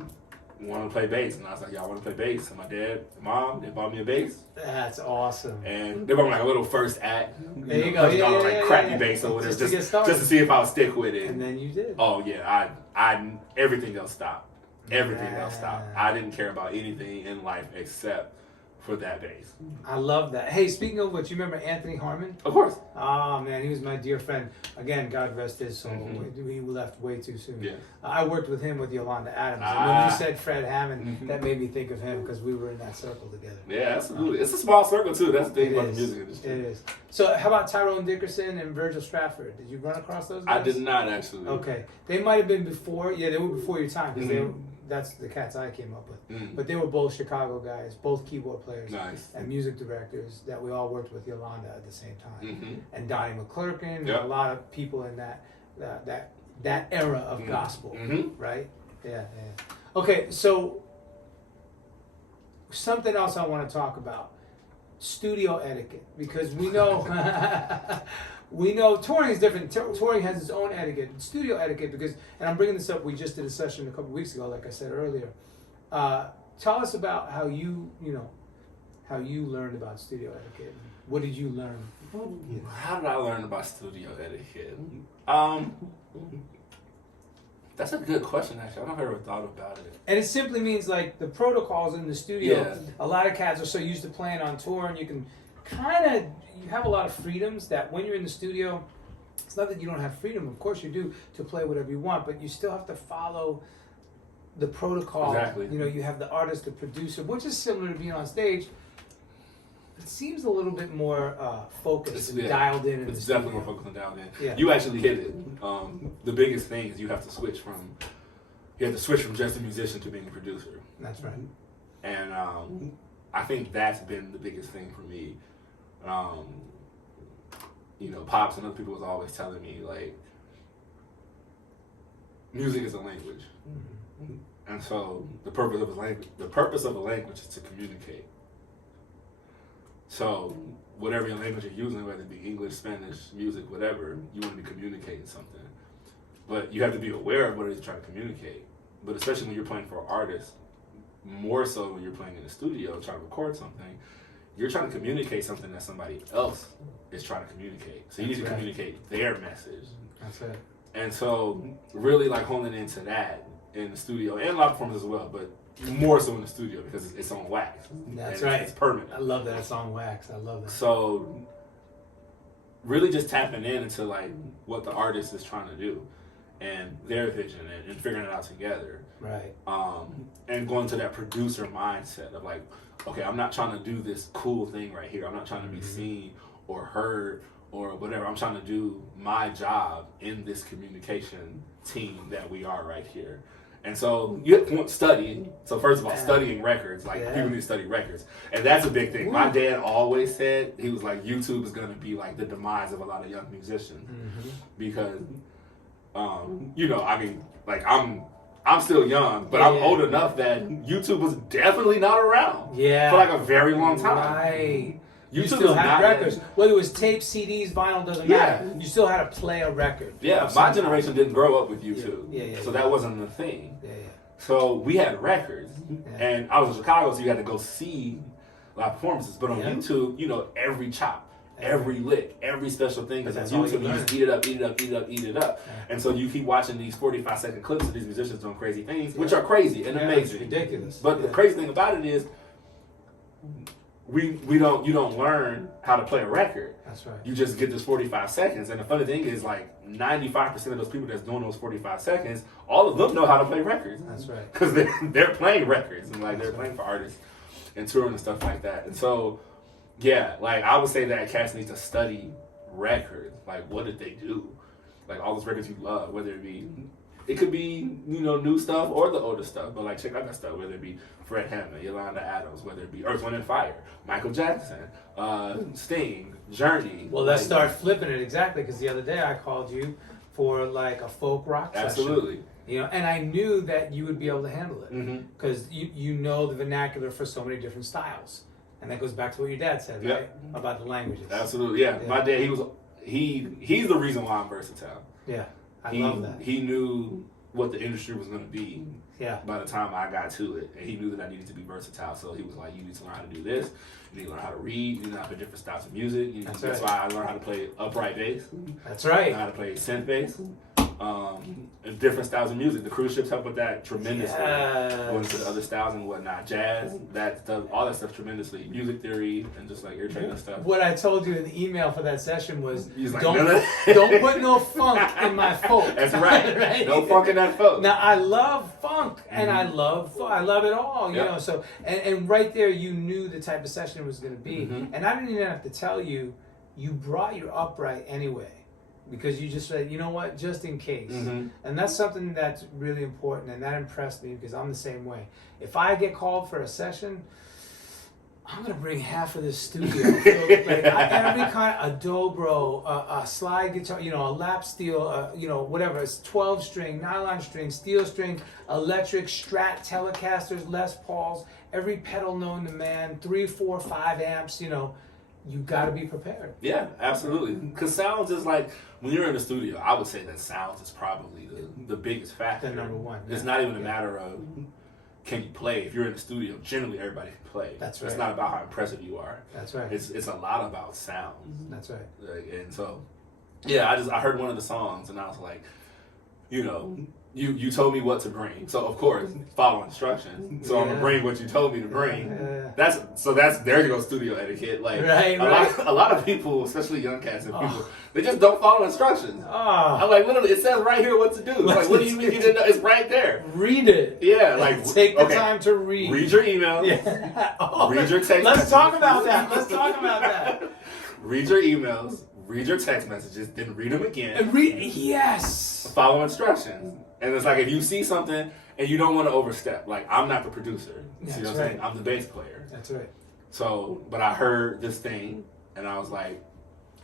want to play bass, and I was like, y'all want to play bass? And my dad, mom, they bought me a bass. That's awesome. And they bought me like a little first act. There you go. Crappy bass or whatever, just to see if I would stick with it. And then you did. Oh yeah, I everything else stopped. Everything else stopped. I didn't care about anything in life except for that bass. I love that. Hey, speaking of which, you remember Anthony Harmon? Of course. Oh man, he was my dear friend. Again, God rest his soul. He left way too soon. Yeah. I worked with him with Yolanda Adams. And when you said Fred Hammond, that made me think of him because we were in that circle together. Yeah, absolutely. It's a small circle too. That's the thing about the music industry. It is. So how about Tyrone Dickerson and Virgil Stratford? Did you run across those guys? I did not actually. Okay. They might have been before. Yeah, they were before your time because that's the cats I came up with. But they were both Chicago guys, both keyboard players and music directors that we all worked with Yolanda at the same time. And Donnie McClurkin, and a lot of people in that era of gospel, right? Yeah. Okay, so something else I want to talk about, studio etiquette, because we know we know touring is different. Touring has its own etiquette, studio etiquette, because, and I'm bringing this up, we just did a session a couple weeks ago, like I said earlier. Tell us about how you learned about studio etiquette. What did you learn? How did I learn about studio etiquette? That's a good question, actually. I never thought about it. And it simply means like the protocols in the studio. A lot of cats are so used to playing on tour, and you can you have a lot of freedoms that when you're in the studio, it's not that you don't have freedom, of course you do, to play whatever you want, but you still have to follow the protocol. Exactly. You know, you have the artist, the producer, which is similar to being on stage. It seems a little bit more focused and dialed in. It's definitely more focused and dialed in. Yeah. You actually hit it. The biggest thing is you have to switch from just a musician to being a producer. That's right. And I think that's been the biggest thing for me. Pops and other people was always telling me, like, music is a language. And so the purpose of a language is to communicate. So whatever your language you're using, whether it be English, Spanish, music, whatever, you want to be communicating something. But you have to be aware of what it is you're trying to communicate. But especially when you're playing for artists, more so when you're playing in the studio, trying to record something, you're trying to communicate something that somebody else is trying to communicate. So you need to communicate their message. That's it. And so really like honing into that in the studio and live performance as well, but more so in the studio because it's on wax. That's right. It's permanent. I love that it's on wax. I love that. So really just tapping into like what the artist is trying to do and their vision and figuring it out together. Right. And going to that producer mindset of like, okay, I'm not trying to do this cool thing right here. I'm not trying to be seen or heard or whatever. I'm trying to do my job in this communication team that we are right here. And so you want studying. So first of all, studying records, like people need to study records. And that's a big thing. My dad always said, he was like, YouTube is going to be like the demise of a lot of young musicians. Because, you know, I mean, like I'm still young, but I'm old enough that YouTube was definitely not around for like a very long time. Right. You YouTube still had records. Dead. Whether it was tape, CDs, vinyl, doesn't matter. You still had to play a record. Yeah, my generation didn't grow up with YouTube. So that wasn't the thing. So we had records. And I was in Chicago, so you had to go see live performances. But on YouTube, you know, every chop, every lick, every special thing is on YouTube. You just eat it up, eat it up, eat it up, eat it up. And so you keep watching these 45-second clips of these musicians doing crazy things, which are crazy and amazing. It's ridiculous. But the crazy thing about it is you don't learn how to play a record. That's right. You just get this 45 seconds. And the funny thing is like 95% of those people that's doing those 45 seconds, all of them know how to play records. That's right. Because they're playing records and like they're playing for artists and touring and stuff like that. And so yeah, like I would say that cats need to study records. Like what did they do? Like all those records you love, whether it could be, you know, new stuff or the older stuff, but like check out that stuff, whether it be Fred Hammond, Yolanda Adams, whether it be Earth, Wind & Fire, Michael Jackson, Sting, Journey. Well, let's start flipping it, exactly, because the other day I called you for like a folk rock Absolutely. session. You know, and I knew that you would be able to handle it because you know the vernacular for so many different styles. And that goes back to what your dad said, right? About the languages. Absolutely, yeah. My dad, he's the reason why I'm versatile. Yeah. I love that. He knew what the industry was going to be by the time I got to it. And he knew that I needed to be versatile. So he was like, you need to learn how to do this. You need to learn how to read. You need to learn how to play different styles of music. That's why I learned how to play upright bass. That's right. I learned how to play synth bass. And different styles of music. The cruise ships help with that tremendously. Going to the other styles and whatnot. Jazz, that stuff, all that stuff tremendously. Music theory and just like ear training stuff. What I told you in the email for that session was like, don't put no funk in my folk. That's right. No funk in that folk. Now I love funk and I love it all, you know. So and right there you knew the type of session it was going to be. And I didn't even have to tell you, you brought your upright anyway. Because you just said, you know what, just in case. And that's something that's really important, and that impressed me because I'm the same way. If I get called for a session, I'm going to bring half of this studio. So, like, every kind of, a dobro, a slide guitar, you know, a lap steel, you know, whatever. It's 12-string, nylon string, steel string, electric, Strat, Telecasters, Les Pauls, every pedal known to man, 3, 4, 5 amps, you know. You got to be prepared. Yeah, absolutely. Because sounds is like, when you're in the studio, I would say that sounds is probably the biggest factor. The number one. It's not even a matter of can you play. If you're in the studio, generally everybody can play. That's right. It's not about how impressive you are. That's right. It's a lot about sound. That's right. And so, yeah, I heard one of the songs and I was like, you know, you told me what to bring, so of course follow instructions. So I'm gonna bring what you told me to bring. That's there you go, studio etiquette. Like a lot of people, especially young cats and people, they just don't follow instructions. I'm like, literally, it says right here what to do. It's like, what do you mean you didn't know? It's right there. Read it. Yeah, like take the time to read. Read your email. Read your text. Let's talk about that. Let's talk about that. Read your emails. Read your text messages. Then read them again. And yes. Follow instructions. And it's like if you see something and you don't want to overstep, like I'm not the producer. You see what I'm saying? I'm the bass player. That's right. So, but I heard this thing and I was like,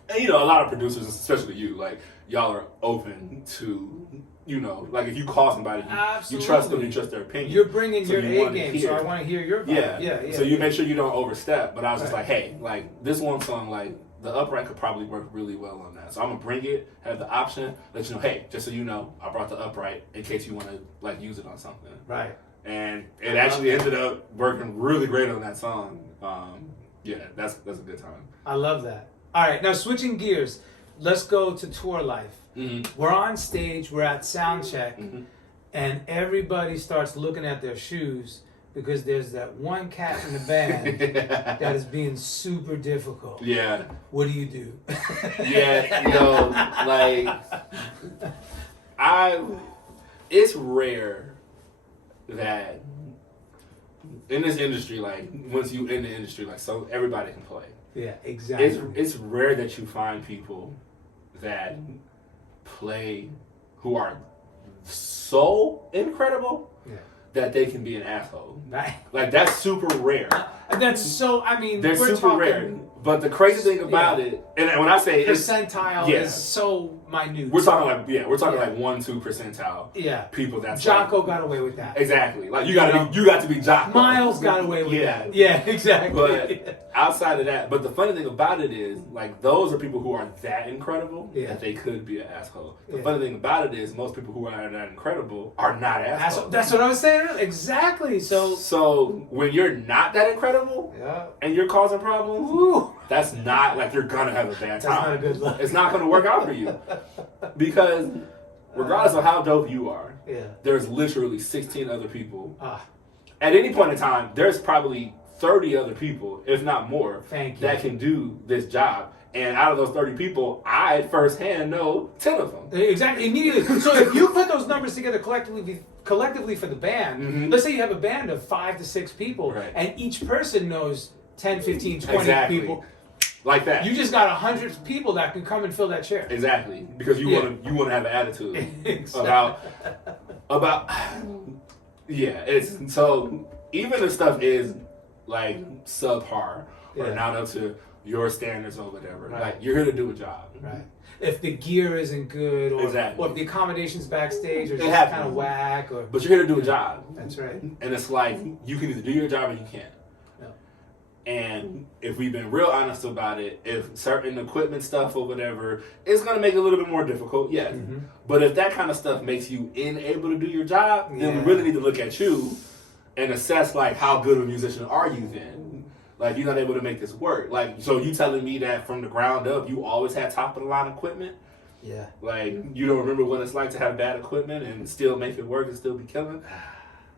and you know, a lot of producers, especially you, like y'all are open to you know, like if you call somebody, you trust them, you trust their opinion. You're bringing so your you A game, hear. so I want to hear your vibe. Yeah. So you make sure you don't overstep. But I was just Right. like, hey, like this one song, like the upright could probably work really well on that. So I'm gonna bring it, have the option, let you know, hey, just so you know, I brought the upright in case you want to like use it on something. Right. And it actually ended up working really great on that song. Yeah, that's a good time. I love that. All right, now switching gears, let's go to tour life. Mm-hmm. We're on stage, we're at sound check, Mm-hmm. and everybody starts looking at their shoes because there's that one cat in the band that is being super difficult. Yeah. What do you do? Yeah, you know, like it's rare that in this industry, like once you in the industry, like so everybody can play. Yeah, exactly. It's rare that you find people that play who are so incredible Yeah. that they can be an asshole. Right. Like that's super rare. That's so, I mean, They're we're super talking rare. But the crazy thing about it, and when I say it's percentile yeah. is so minute. we're talking like like 1-2 percentile Yeah. people that's Jocko like, got away with that. exactly. Like you got to be Jocko. Miles got away with Yeah. that. Yeah, exactly. But outside of that, but the funny thing about it is, like, those are people who are that incredible that they could be an asshole. The funny thing about it is, most people who are that incredible are not assholes. That's what I was saying earlier. Exactly. So when you're not that incredible and you're causing problems, that's not like you're gonna have a bad time. That's not a good look. It's not gonna work out for you because regardless of how dope you are, there's literally 16 other people. At any point in time, there's probably 30 other people, if not more, that can do this job. And out of those 30 people, I firsthand know 10 of them. Exactly, immediately. So if you put those numbers together collectively for the band, let's say you have a band of 5 to 6 people, and each person knows 10, 15, 20 people. Like that. You just got 100 people that can come and fill that chair. Exactly. Because you want to have an attitude about it's so even if stuff is like subpar or not up to your standards or whatever, like you're here to do a job. Right. If the gear isn't good or if the accommodations backstage are just kind of whack but you're here to do a job. That's right. And it's like you can either do your job or you can't. And if we've been real honest about it, if certain equipment stuff or whatever, it's going to make it a little bit more difficult, yes. But if that kind of stuff makes you unable to do your job, then we really need to look at you and assess, like, how good of a musician are you then? Like, you're not able to make this work. Like, so you telling me that from the ground up, you always had top-of-the-line equipment? Yeah. Like, you don't remember what it's like to have bad equipment and still make it work and still be killing?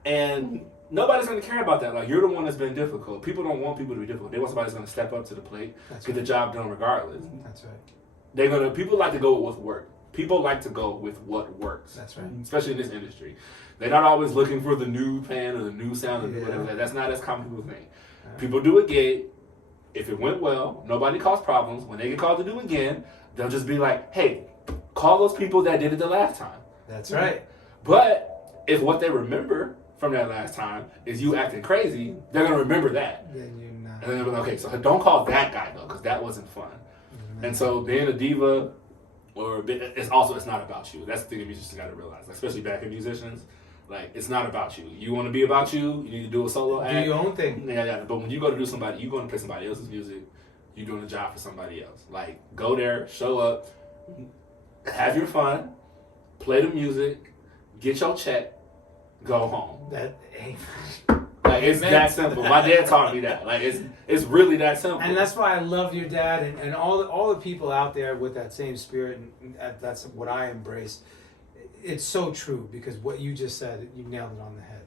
And nobody's going to care about that. Like, you're the one that's been difficult. People don't want people to be difficult. They want somebody that's going to step up to the plate, get the job done regardless. That's right. People like to go with what works. People like to go with what works. That's right. Especially in this industry. They're not always looking for the new pan or the new sound or whatever. That's not as common people think. People do a gig. If it went well, nobody caused problems. When they get called to do it again, they'll just be like, hey, call those people that did it the last time. That's right. But if what they remember from that last time is you acting crazy, they're going to remember that. Then you're not. And then they'll be like, okay, so don't call that guy, though, because that wasn't fun. And so being a diva, it's not about you. That's the thing that musicians got to realize, like, especially backing musicians. Like, it's not about you. You want to be about you. You need to do a solo act. Do your own thing. Yeah. But when you go to do somebody, you go to play somebody else's music. You're doing a job for somebody else. Like, go there, show up, have your fun, play the music, get your check, go home. Like, it's that simple. My dad taught me that. Like, it's really that simple. And that's why I love your dad and all the people out there with that same spirit. And that's what I embrace. It's so true because what you just said, you nailed it on the head.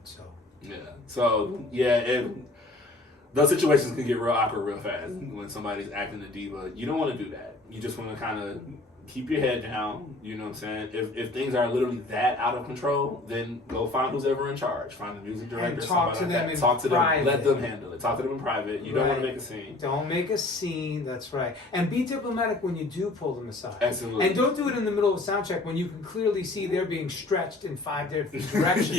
Those situations can get real awkward real fast when somebody's acting a diva. You don't want to do that. You just want to kind of keep your head down. You know what I'm saying? If things are literally that out of control, then go find who's ever in charge. Find the music director. And talk to them in private. Let them handle it. Talk to them in private. You don't want to make a scene. Don't make a scene. That's right. And be diplomatic when you do pull them aside. Absolutely. And don't do it in the middle of a sound check when you can clearly see they're being stretched in 5 different directions.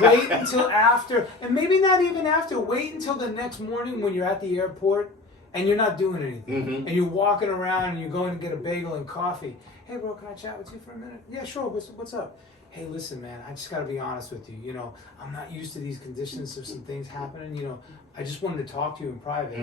Wait until after, and maybe not even after. Wait until the next morning when you're at the airport and you're not doing anything. And you're walking around and you're going to get a bagel and coffee. Hey, bro, can I chat with you for a minute? Yeah, sure. What's up? hey, listen, man, I just got to be honest with you. You know, I'm not used to these conditions of some things happening. You know, I just wanted to talk to you in private.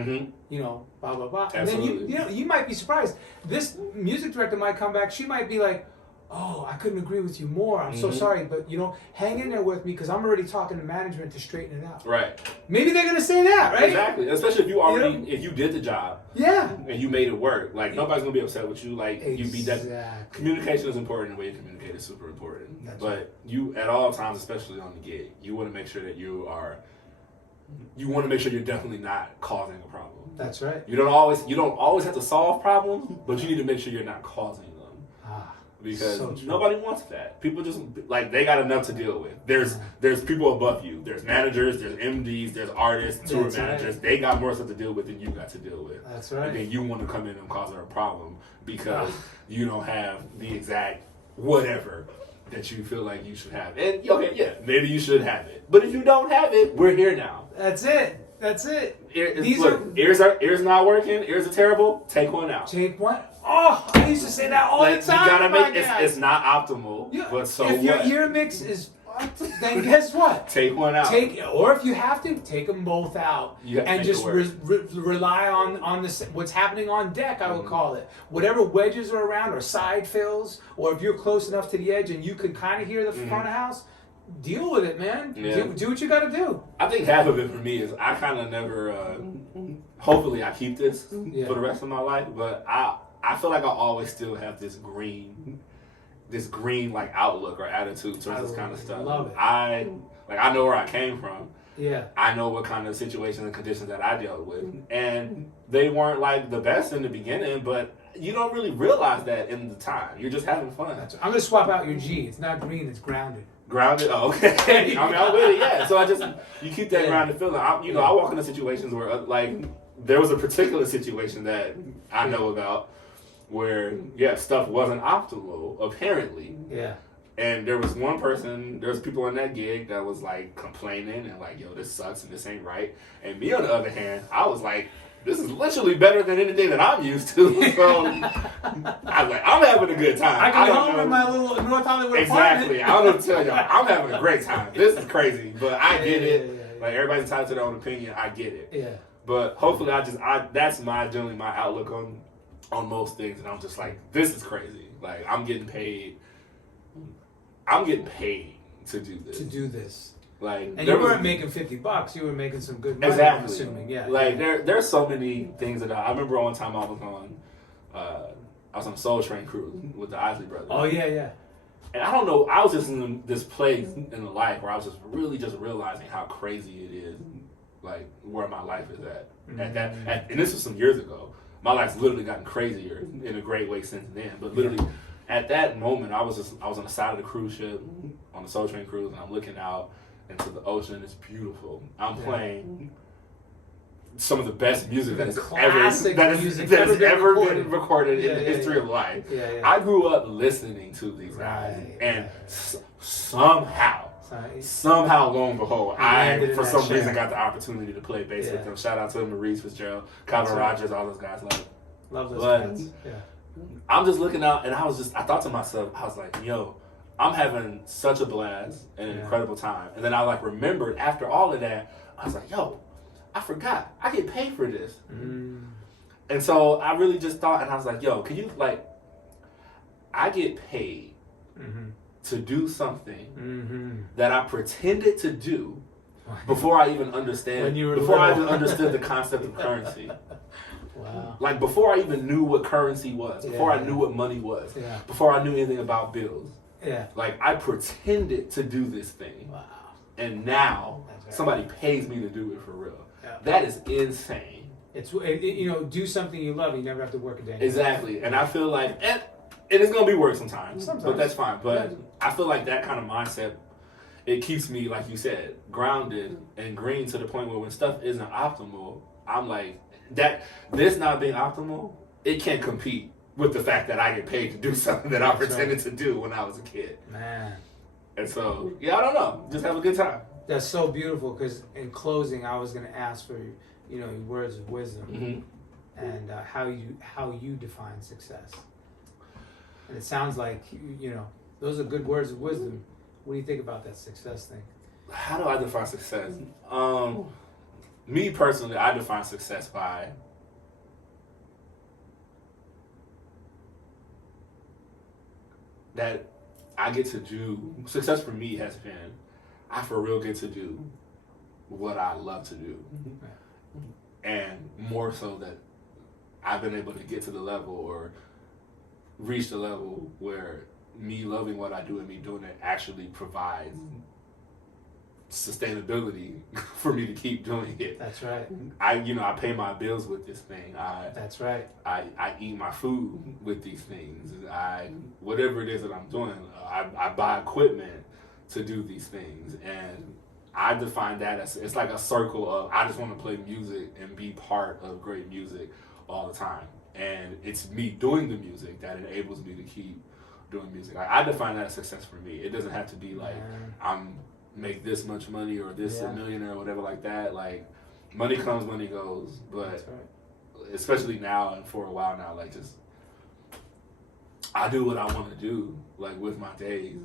You know, blah blah blah. Absolutely. And then you know, you might be surprised. This music director might come back. She might be like, oh, I couldn't agree with you more. I'm so sorry, but you know, hang in there with me because I'm already talking to management to straighten it out. Right. Maybe they're gonna say that, right? Exactly. Especially if you already, if you did the job. Yeah. And you made it work. Like nobody's gonna be upset with you. Like you be that. Exactly. Communication is important. The way you communicate is super important. That's but right. you, at all times, especially on the gig, you want to make sure that you want to make sure you're definitely not causing a problem. That's right. You don't always have to solve problems, but you need to make sure you're not causing them. Because so true. nobody wants that. People just, like, they got enough to deal with. There's people above you. There's managers, there's MDs, there's artists, tour managers. Right. They got more stuff to deal with than you got to deal with. That's right. And then you want to come in and cause her a problem because you don't have the exact whatever that you feel like you should have. And, okay, yeah, maybe you should have it. But if you don't have it, we're here now. That's it. Ears not working, ears are terrible, take one out. Take one. Oh, I used to say that all the time. You gotta make it's not optimal, but so if your ear mix is fucked, then guess what? Take one out. Or if you have to, take them both out and just rely on what's happening on deck. I would call it whatever wedges are around or side fills, or if you're close enough to the edge and you can kind of hear the front of house. Deal with it, man. Yeah. Do what you got to do. I think half of it for me is I kind of never. Hopefully, I keep this for the rest of my life. But I feel like I always still have this green like outlook or attitude towards this kind of stuff. Love it. I know where I came from. Yeah. I know what kind of situations and conditions that I dealt with, and they weren't like the best in the beginning, but you don't really realize that in the time. You're just having fun. I'm gonna swap out your G. It's not green. It's grounded. Grounded? Oh, okay. I mean, I'm with it, yeah. So you keep that grounded feeling. I walk into situations where, like, there was a particular situation that I know about where, stuff wasn't optimal, apparently. Yeah. And there was people on that gig that was, like, complaining and, like, yo, this sucks and this ain't right. And me, on the other hand, I was like, this is literally better than anything that I'm used to. So I was like, I'm having a good time. I can go home in my little North Hollywood Exactly. apartment. I don't know what to tell y'all. I'm having a great time. This is crazy, but I get it. Yeah. Like, everybody's entitled to their own opinion. I get it. Yeah. But hopefully, that's generally my outlook on most things, and I'm just like, this is crazy. Like, I'm getting paid to do this. Like, and you weren't making $50. You were making some good money. Exactly. I'm assuming, yeah. Like there's so many things that I remember one time I was on a Soul Train cruise with the Isley Brothers. Oh yeah. And I don't know, I was just in this place in life where I was just really just realizing how crazy it is, like where my life is at. And this was some years ago. My life's literally gotten crazier in a great way since then. But literally, at that moment, I was on the side of the cruise ship on the Soul Train cruise, and I'm looking out into the ocean. It's beautiful. I'm playing some of the best music that has ever been recorded in the history of life. I grew up listening to these guys, and somehow, lo and behold, I for some reason got the opportunity to play bass with them. Shout out to Maurice Fitzgerald, Collaborators, all those guys. Love those guys. Yeah. I'm just looking out, and I thought to myself, I was like, yo, I'm having such a blast and an incredible time. And then I remembered after all of that, I was like, yo, I forgot. I get paid for this. And so I really just thought, and I was like, yo, can you, I get paid to do something that I pretended to do before I even understood the concept of currency. Wow. Like, before I even knew what currency was, before I knew what money was, before I knew anything about bills. Yeah. Like, I pretended to do this thing. Wow. And now somebody pays me to do it for real. Yeah. That is insane. It's do something you love, you never have to work a day. Exactly. And I feel like, and it's going to be work sometimes, but that's fine. But I feel like that kind of mindset, it keeps me, like you said, grounded and green to the point where when stuff isn't optimal, I'm like, this not being optimal, it can't compete with the fact that I get paid to do something that I pretended to do when I was a kid. Man. And so, I don't know. Just have a good time. That's so beautiful, because in closing, I was going to ask for, your words of wisdom and how you define success. And it sounds like, those are good words of wisdom. What do you think about that success thing? How do I define success? Me personally, I define success by that I get to do. Success for me has been I for real get to do what I love to do, and more so that I've been able to get to the level or reach the level where me loving what I do and me doing it actually provides sustainability for me to keep doing it. That's right. I pay my bills with this thing. That's right. I eat my food with these things. Whatever it is that I'm doing, I buy equipment to do these things, and I define that as it's like a circle of I just want to play music and be part of great music all the time, and it's me doing the music that enables me to keep doing music. I define that as success for me. It doesn't have to be like I'm make this much money or this a millionaire or whatever like that. Like money comes, money goes, but especially now and for a while now, like just I do what I want to do, like with my days.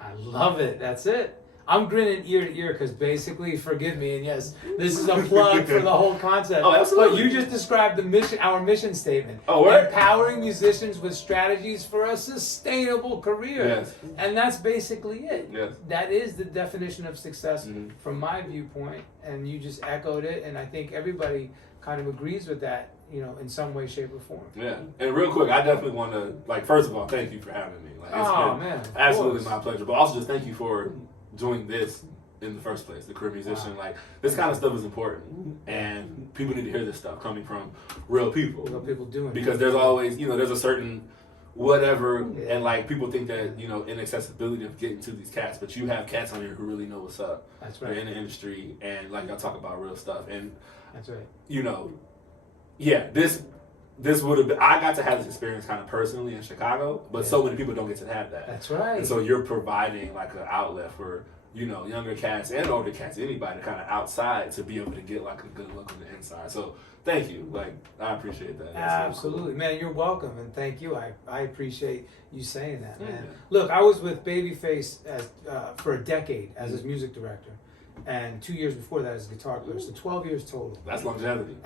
I love it. That's it. I'm grinning ear to ear because basically, forgive me, and yes, this is a plug for the whole concept. Oh, absolutely. But you just described the mission, our mission statement. Oh, right. Empowering musicians with strategies for a sustainable career. Yes. And that's basically it. Yes. That is the definition of success from my viewpoint, and you just echoed it, and I think everybody kind of agrees with that, in some way, shape, or form. Yeah. And real quick, I definitely want to, first of all, thank you for having me. It's been absolutely my pleasure. But also just thank you for doing this in the first place, the career musician. This kind of stuff is important, and people need to hear this stuff coming from real people. Real people doing because there's always, there's a certain whatever, and people think that, inaccessibility of getting to these cats, but you have cats on here who really know what's up. That's right. They're in the industry, and y'all talk about real stuff, and that's right. This would have been, I got to have this experience kind of personally in Chicago, but so many people don't get to have that. That's right. And so you're providing an outlet for, younger cats and older cats, anybody kind of outside to be able to get a good look on the inside. So thank you. I appreciate that. Absolutely. Man, you're welcome, and thank you. I appreciate you saying that, man. Look, I was with Babyface for a decade as his music director. And 2 years before that as a guitar player, so 12 years total. That's longevity.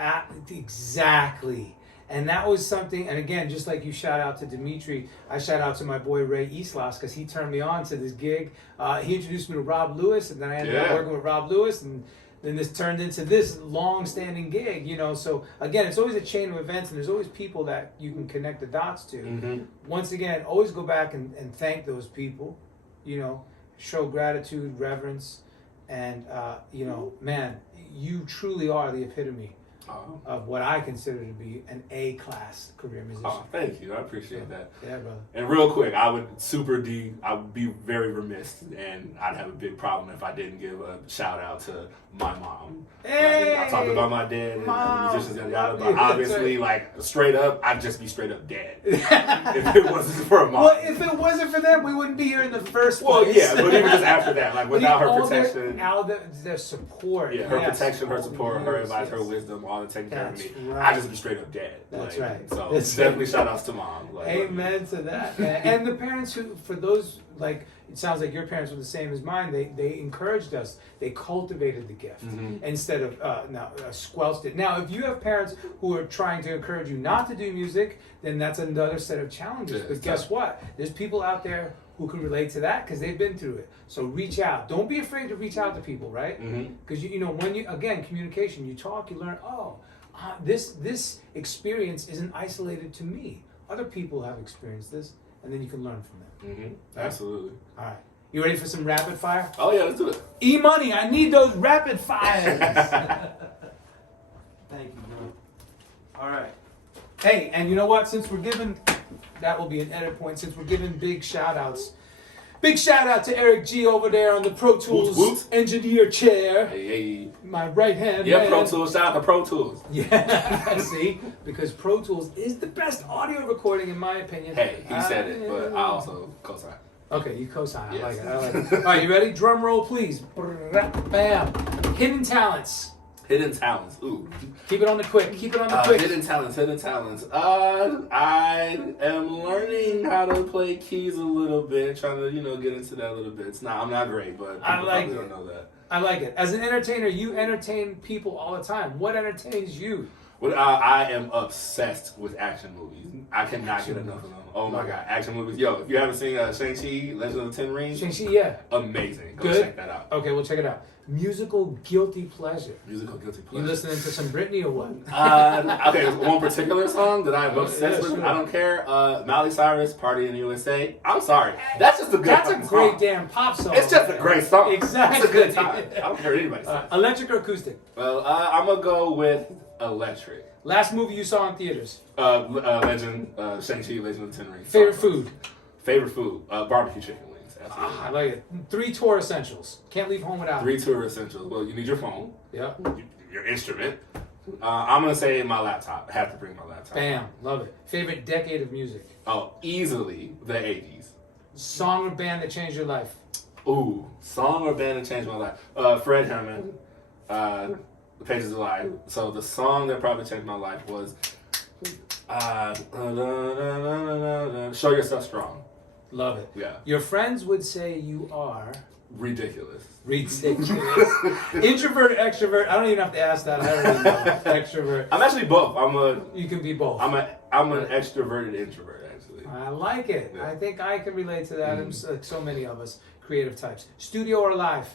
Exactly. And that was something, and again, just like you shout out to Dimitri, I shout out to my boy Ray Islas because he turned me on to this gig. He introduced me to Rob Lewis, and then I ended up working with Rob Lewis, and then this turned into this long-standing gig, So again, it's always a chain of events, and there's always people that you can connect the dots to. Mm-hmm. Once again, always go back and thank those people, show gratitude, reverence, and, man, you truly are the epitome of what I consider to be an A-class career musician. Oh, thank you. I appreciate that. Yeah, brother. And real quick, I would be very remiss, and I'd have a big problem if I didn't give a shout out to my mom. Hey, I talked about my dad and musicians and yada, but obviously, straight up, I'd just be straight up dead if it wasn't for mom. Well, if it wasn't for them, we wouldn't be here in the first place. Well, yeah, but even just after that, without her protection, their support, her protection, her support, her advice, her wisdom, all the taking care of me, I'd just be straight up dead. That's right. So definitely shout outs to mom. Amen to that, man. And the parents who, for those, it sounds like your parents were the same as mine. They encouraged us. They cultivated the gift instead of squelched it. Now, if you have parents who are trying to encourage you not to do music, then that's another set of challenges. But guess what? There's people out there who can relate to that because they've been through it. So reach out. Don't be afraid to reach out to people, right? Because when you communication, you talk, you learn. This experience isn't isolated to me. Other people have experienced this, and then you can learn from them. Right? Absolutely. All right. You ready for some rapid fire? Oh, yeah, let's do it. E-Money, I need those rapid fires. Thank you, bro. All right. Hey, and you know what? Since we're giving, that will be an edit point, since we're giving big shout outs. Big shout out to Eric G over there on the Pro Tools engineer chair. Hey. My right hand. Yeah, man. Pro Tools. Shout out to Pro Tools. Yeah, see? Because Pro Tools is the best audio recording in my opinion. Hey, he said it, but I also co-sign. Okay, you co-sign. Yes. I like it. All right, you ready? Drum roll, please. Bam. Hidden talents. Hidden talents. Ooh. Keep it on the quick. Hidden talents. I am learning how to play keys a little bit, trying to, get into that a little bit. I'm not great, but people probably don't know that. I like it. As an entertainer, you entertain people all the time. What entertains you? Well, I am obsessed with action movies. I cannot get enough of them. Oh my God, action movies. Yo, if you haven't seen Shang-Chi, Legend of the Ten Rings. Shang-Chi, yeah. Amazing. Go Good? check that out. Okay, we'll check it out. Musical guilty pleasure. You listening to some Britney or what? Okay, one particular song that I'm obsessed with. Sure. I don't care. Miley Cyrus, Party in the USA. I'm sorry. That's just a good That's a great song. damn pop song. It's just a great song. Exactly. It's a good time. I don't care what anybody says. Electric or acoustic? Well, I'm going to go with electric. Last movie you saw in theaters? Shang-Chi, Legend of the Ten Rings. Favorite food? Barbecue chicken wings. Absolutely. I like it. 3 tour essentials. Can't leave home without 3 tour essentials. Well, you need your phone. Yeah. Your instrument. I'm going to say my laptop. I have to bring my laptop. Bam. Love it. Favorite decade of music? Oh, easily the 80s. Song or band that changed your life? Ooh, song or band that changed my life? Fred Hammond, The Pages of Life. So the song that probably changed my life was Show Yourself Strong. Love it. Yeah. Your friends would say you are... Ridiculous. Introvert, extrovert. I don't even have to ask that. I already know. Extrovert. I'm actually both. You can be both. I'm an extroverted introvert, actually. I like it. Yeah. I think I can relate to that. So many of us, creative types. Studio or live?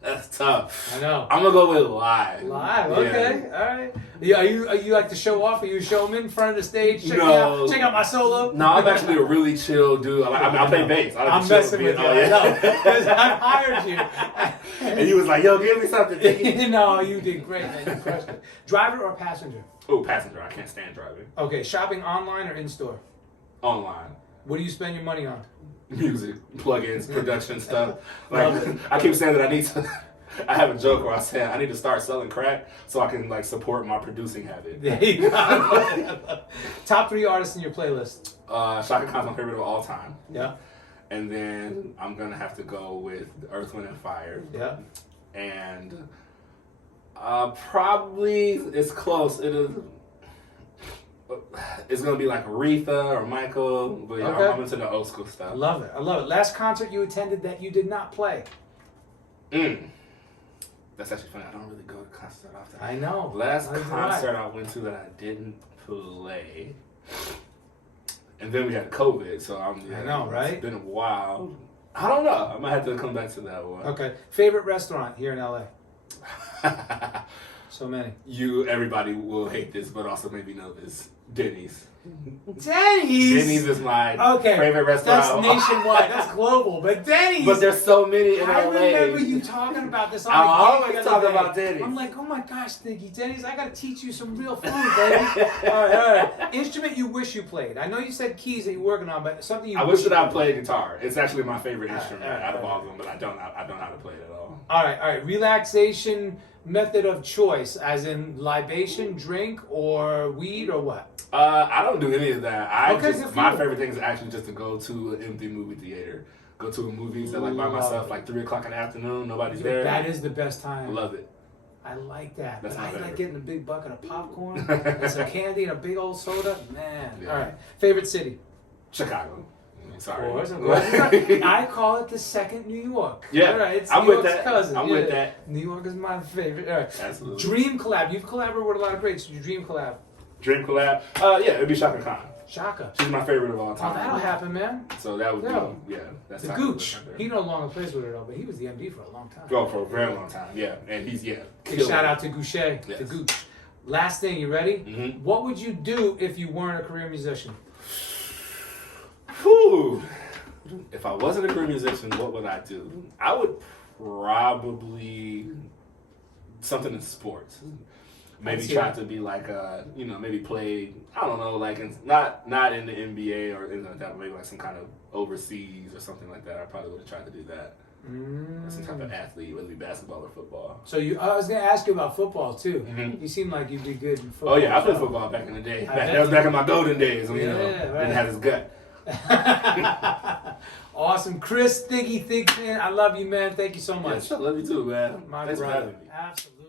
That's tough. I know. I'm gonna go with live. Live, okay, all right. Yeah, are you like to show off? Are you a showman in front of the stage? Check out my solo. No, I'm actually a really chill dude. I play bass. I'm messing with you. I know, because I've hired you. And you was like, "Yo, give me something." No, you did great, man. You crushed it. Driver or passenger? Oh, passenger. I can't stand driving. Okay, shopping online or in store? Online. What do you spend your money on? Music, plugins, production stuff. Like I keep saying that I need to. I have a joke where I say I need to start selling crack so I can support my producing habit. There you go. Top 3 artists in your playlist. Shaka Khan's my favorite of all time. Yeah. And then I'm gonna have to go with Earth, Wind, and Fire. Yeah. And probably it's close. It's gonna be like Aretha or Michael, but yeah, Okay. I'm into the old school stuff. I love it. Last concert you attended that you did not play? That's actually funny. I don't really go to concerts that often. I know. Last concert I went to that I didn't play, and then we had COVID, so I know, right? It's been a while. I don't know. I might have to come back to that one. Okay. Favorite restaurant here in LA? So many. Everybody will hate this, but also maybe know this. Denny's. Denny's is my favorite restaurant. That's nationwide. That's global. But Denny's. But there's so many in LA. I remember you talking about this. I always talk about Denny's. I'm like, oh my gosh, Nicky, Denny's. I got to teach you some real food, baby. all right. Instrument you wish you played. I know you said keys that you're working on, but something you. I wish that I played guitar. It's actually my favorite instrument out of all of them, but I don't know how to play it at all. All right. Relaxation method of choice, as in libation, drink, or weed, or what? I don't do any of that. My favorite thing is actually just to go to an empty movie theater. Go to a movie by myself, 3:00 in the afternoon, nobody's there. That is the best time. I love it. I like that. That's but my I favorite. like getting a big bucket of popcorn and some candy and a big old soda. Man. Yeah. All right. Favorite city? Chicago. Sorry. Of course. I call it the second New York. Yeah. All right. It's I'm New with York's that. cousin. I'm with that. New York is my favorite. All right. Absolutely. Dream collab. You've collaborated with a lot of greats. Your dream collab? Dream collab? Yeah, it'd be Shaka Khan. Shaka. She's my favorite of all time. Oh, that'll happen, man. So that would be, that's the Gooch. He no longer plays with her, though, but he was the MD for a long time. Oh, for a very long time, yeah. And he's, Big shout out to Goucher, to Gooch. Last thing, you ready? Mm-hmm. What would you do if you weren't a career musician? Whew. If I wasn't a career musician, what would I do? I would probably something in sports. Maybe try to be maybe play, I don't know, not in the NBA or anything like that, but maybe some kind of overseas or something like that. I probably would have tried to do that. Some type of athlete, whether it be basketball or football. So I was going to ask you about football too. Mm-hmm. You seem like you'd be good in football. Oh yeah, I played football back in the day. That was back in my golden days when didn't have his gut. Awesome. Chris Thigpen, I love you, man. Thank you so much. Yes, I love you too, man. My Thanks brother. for having me. Absolutely.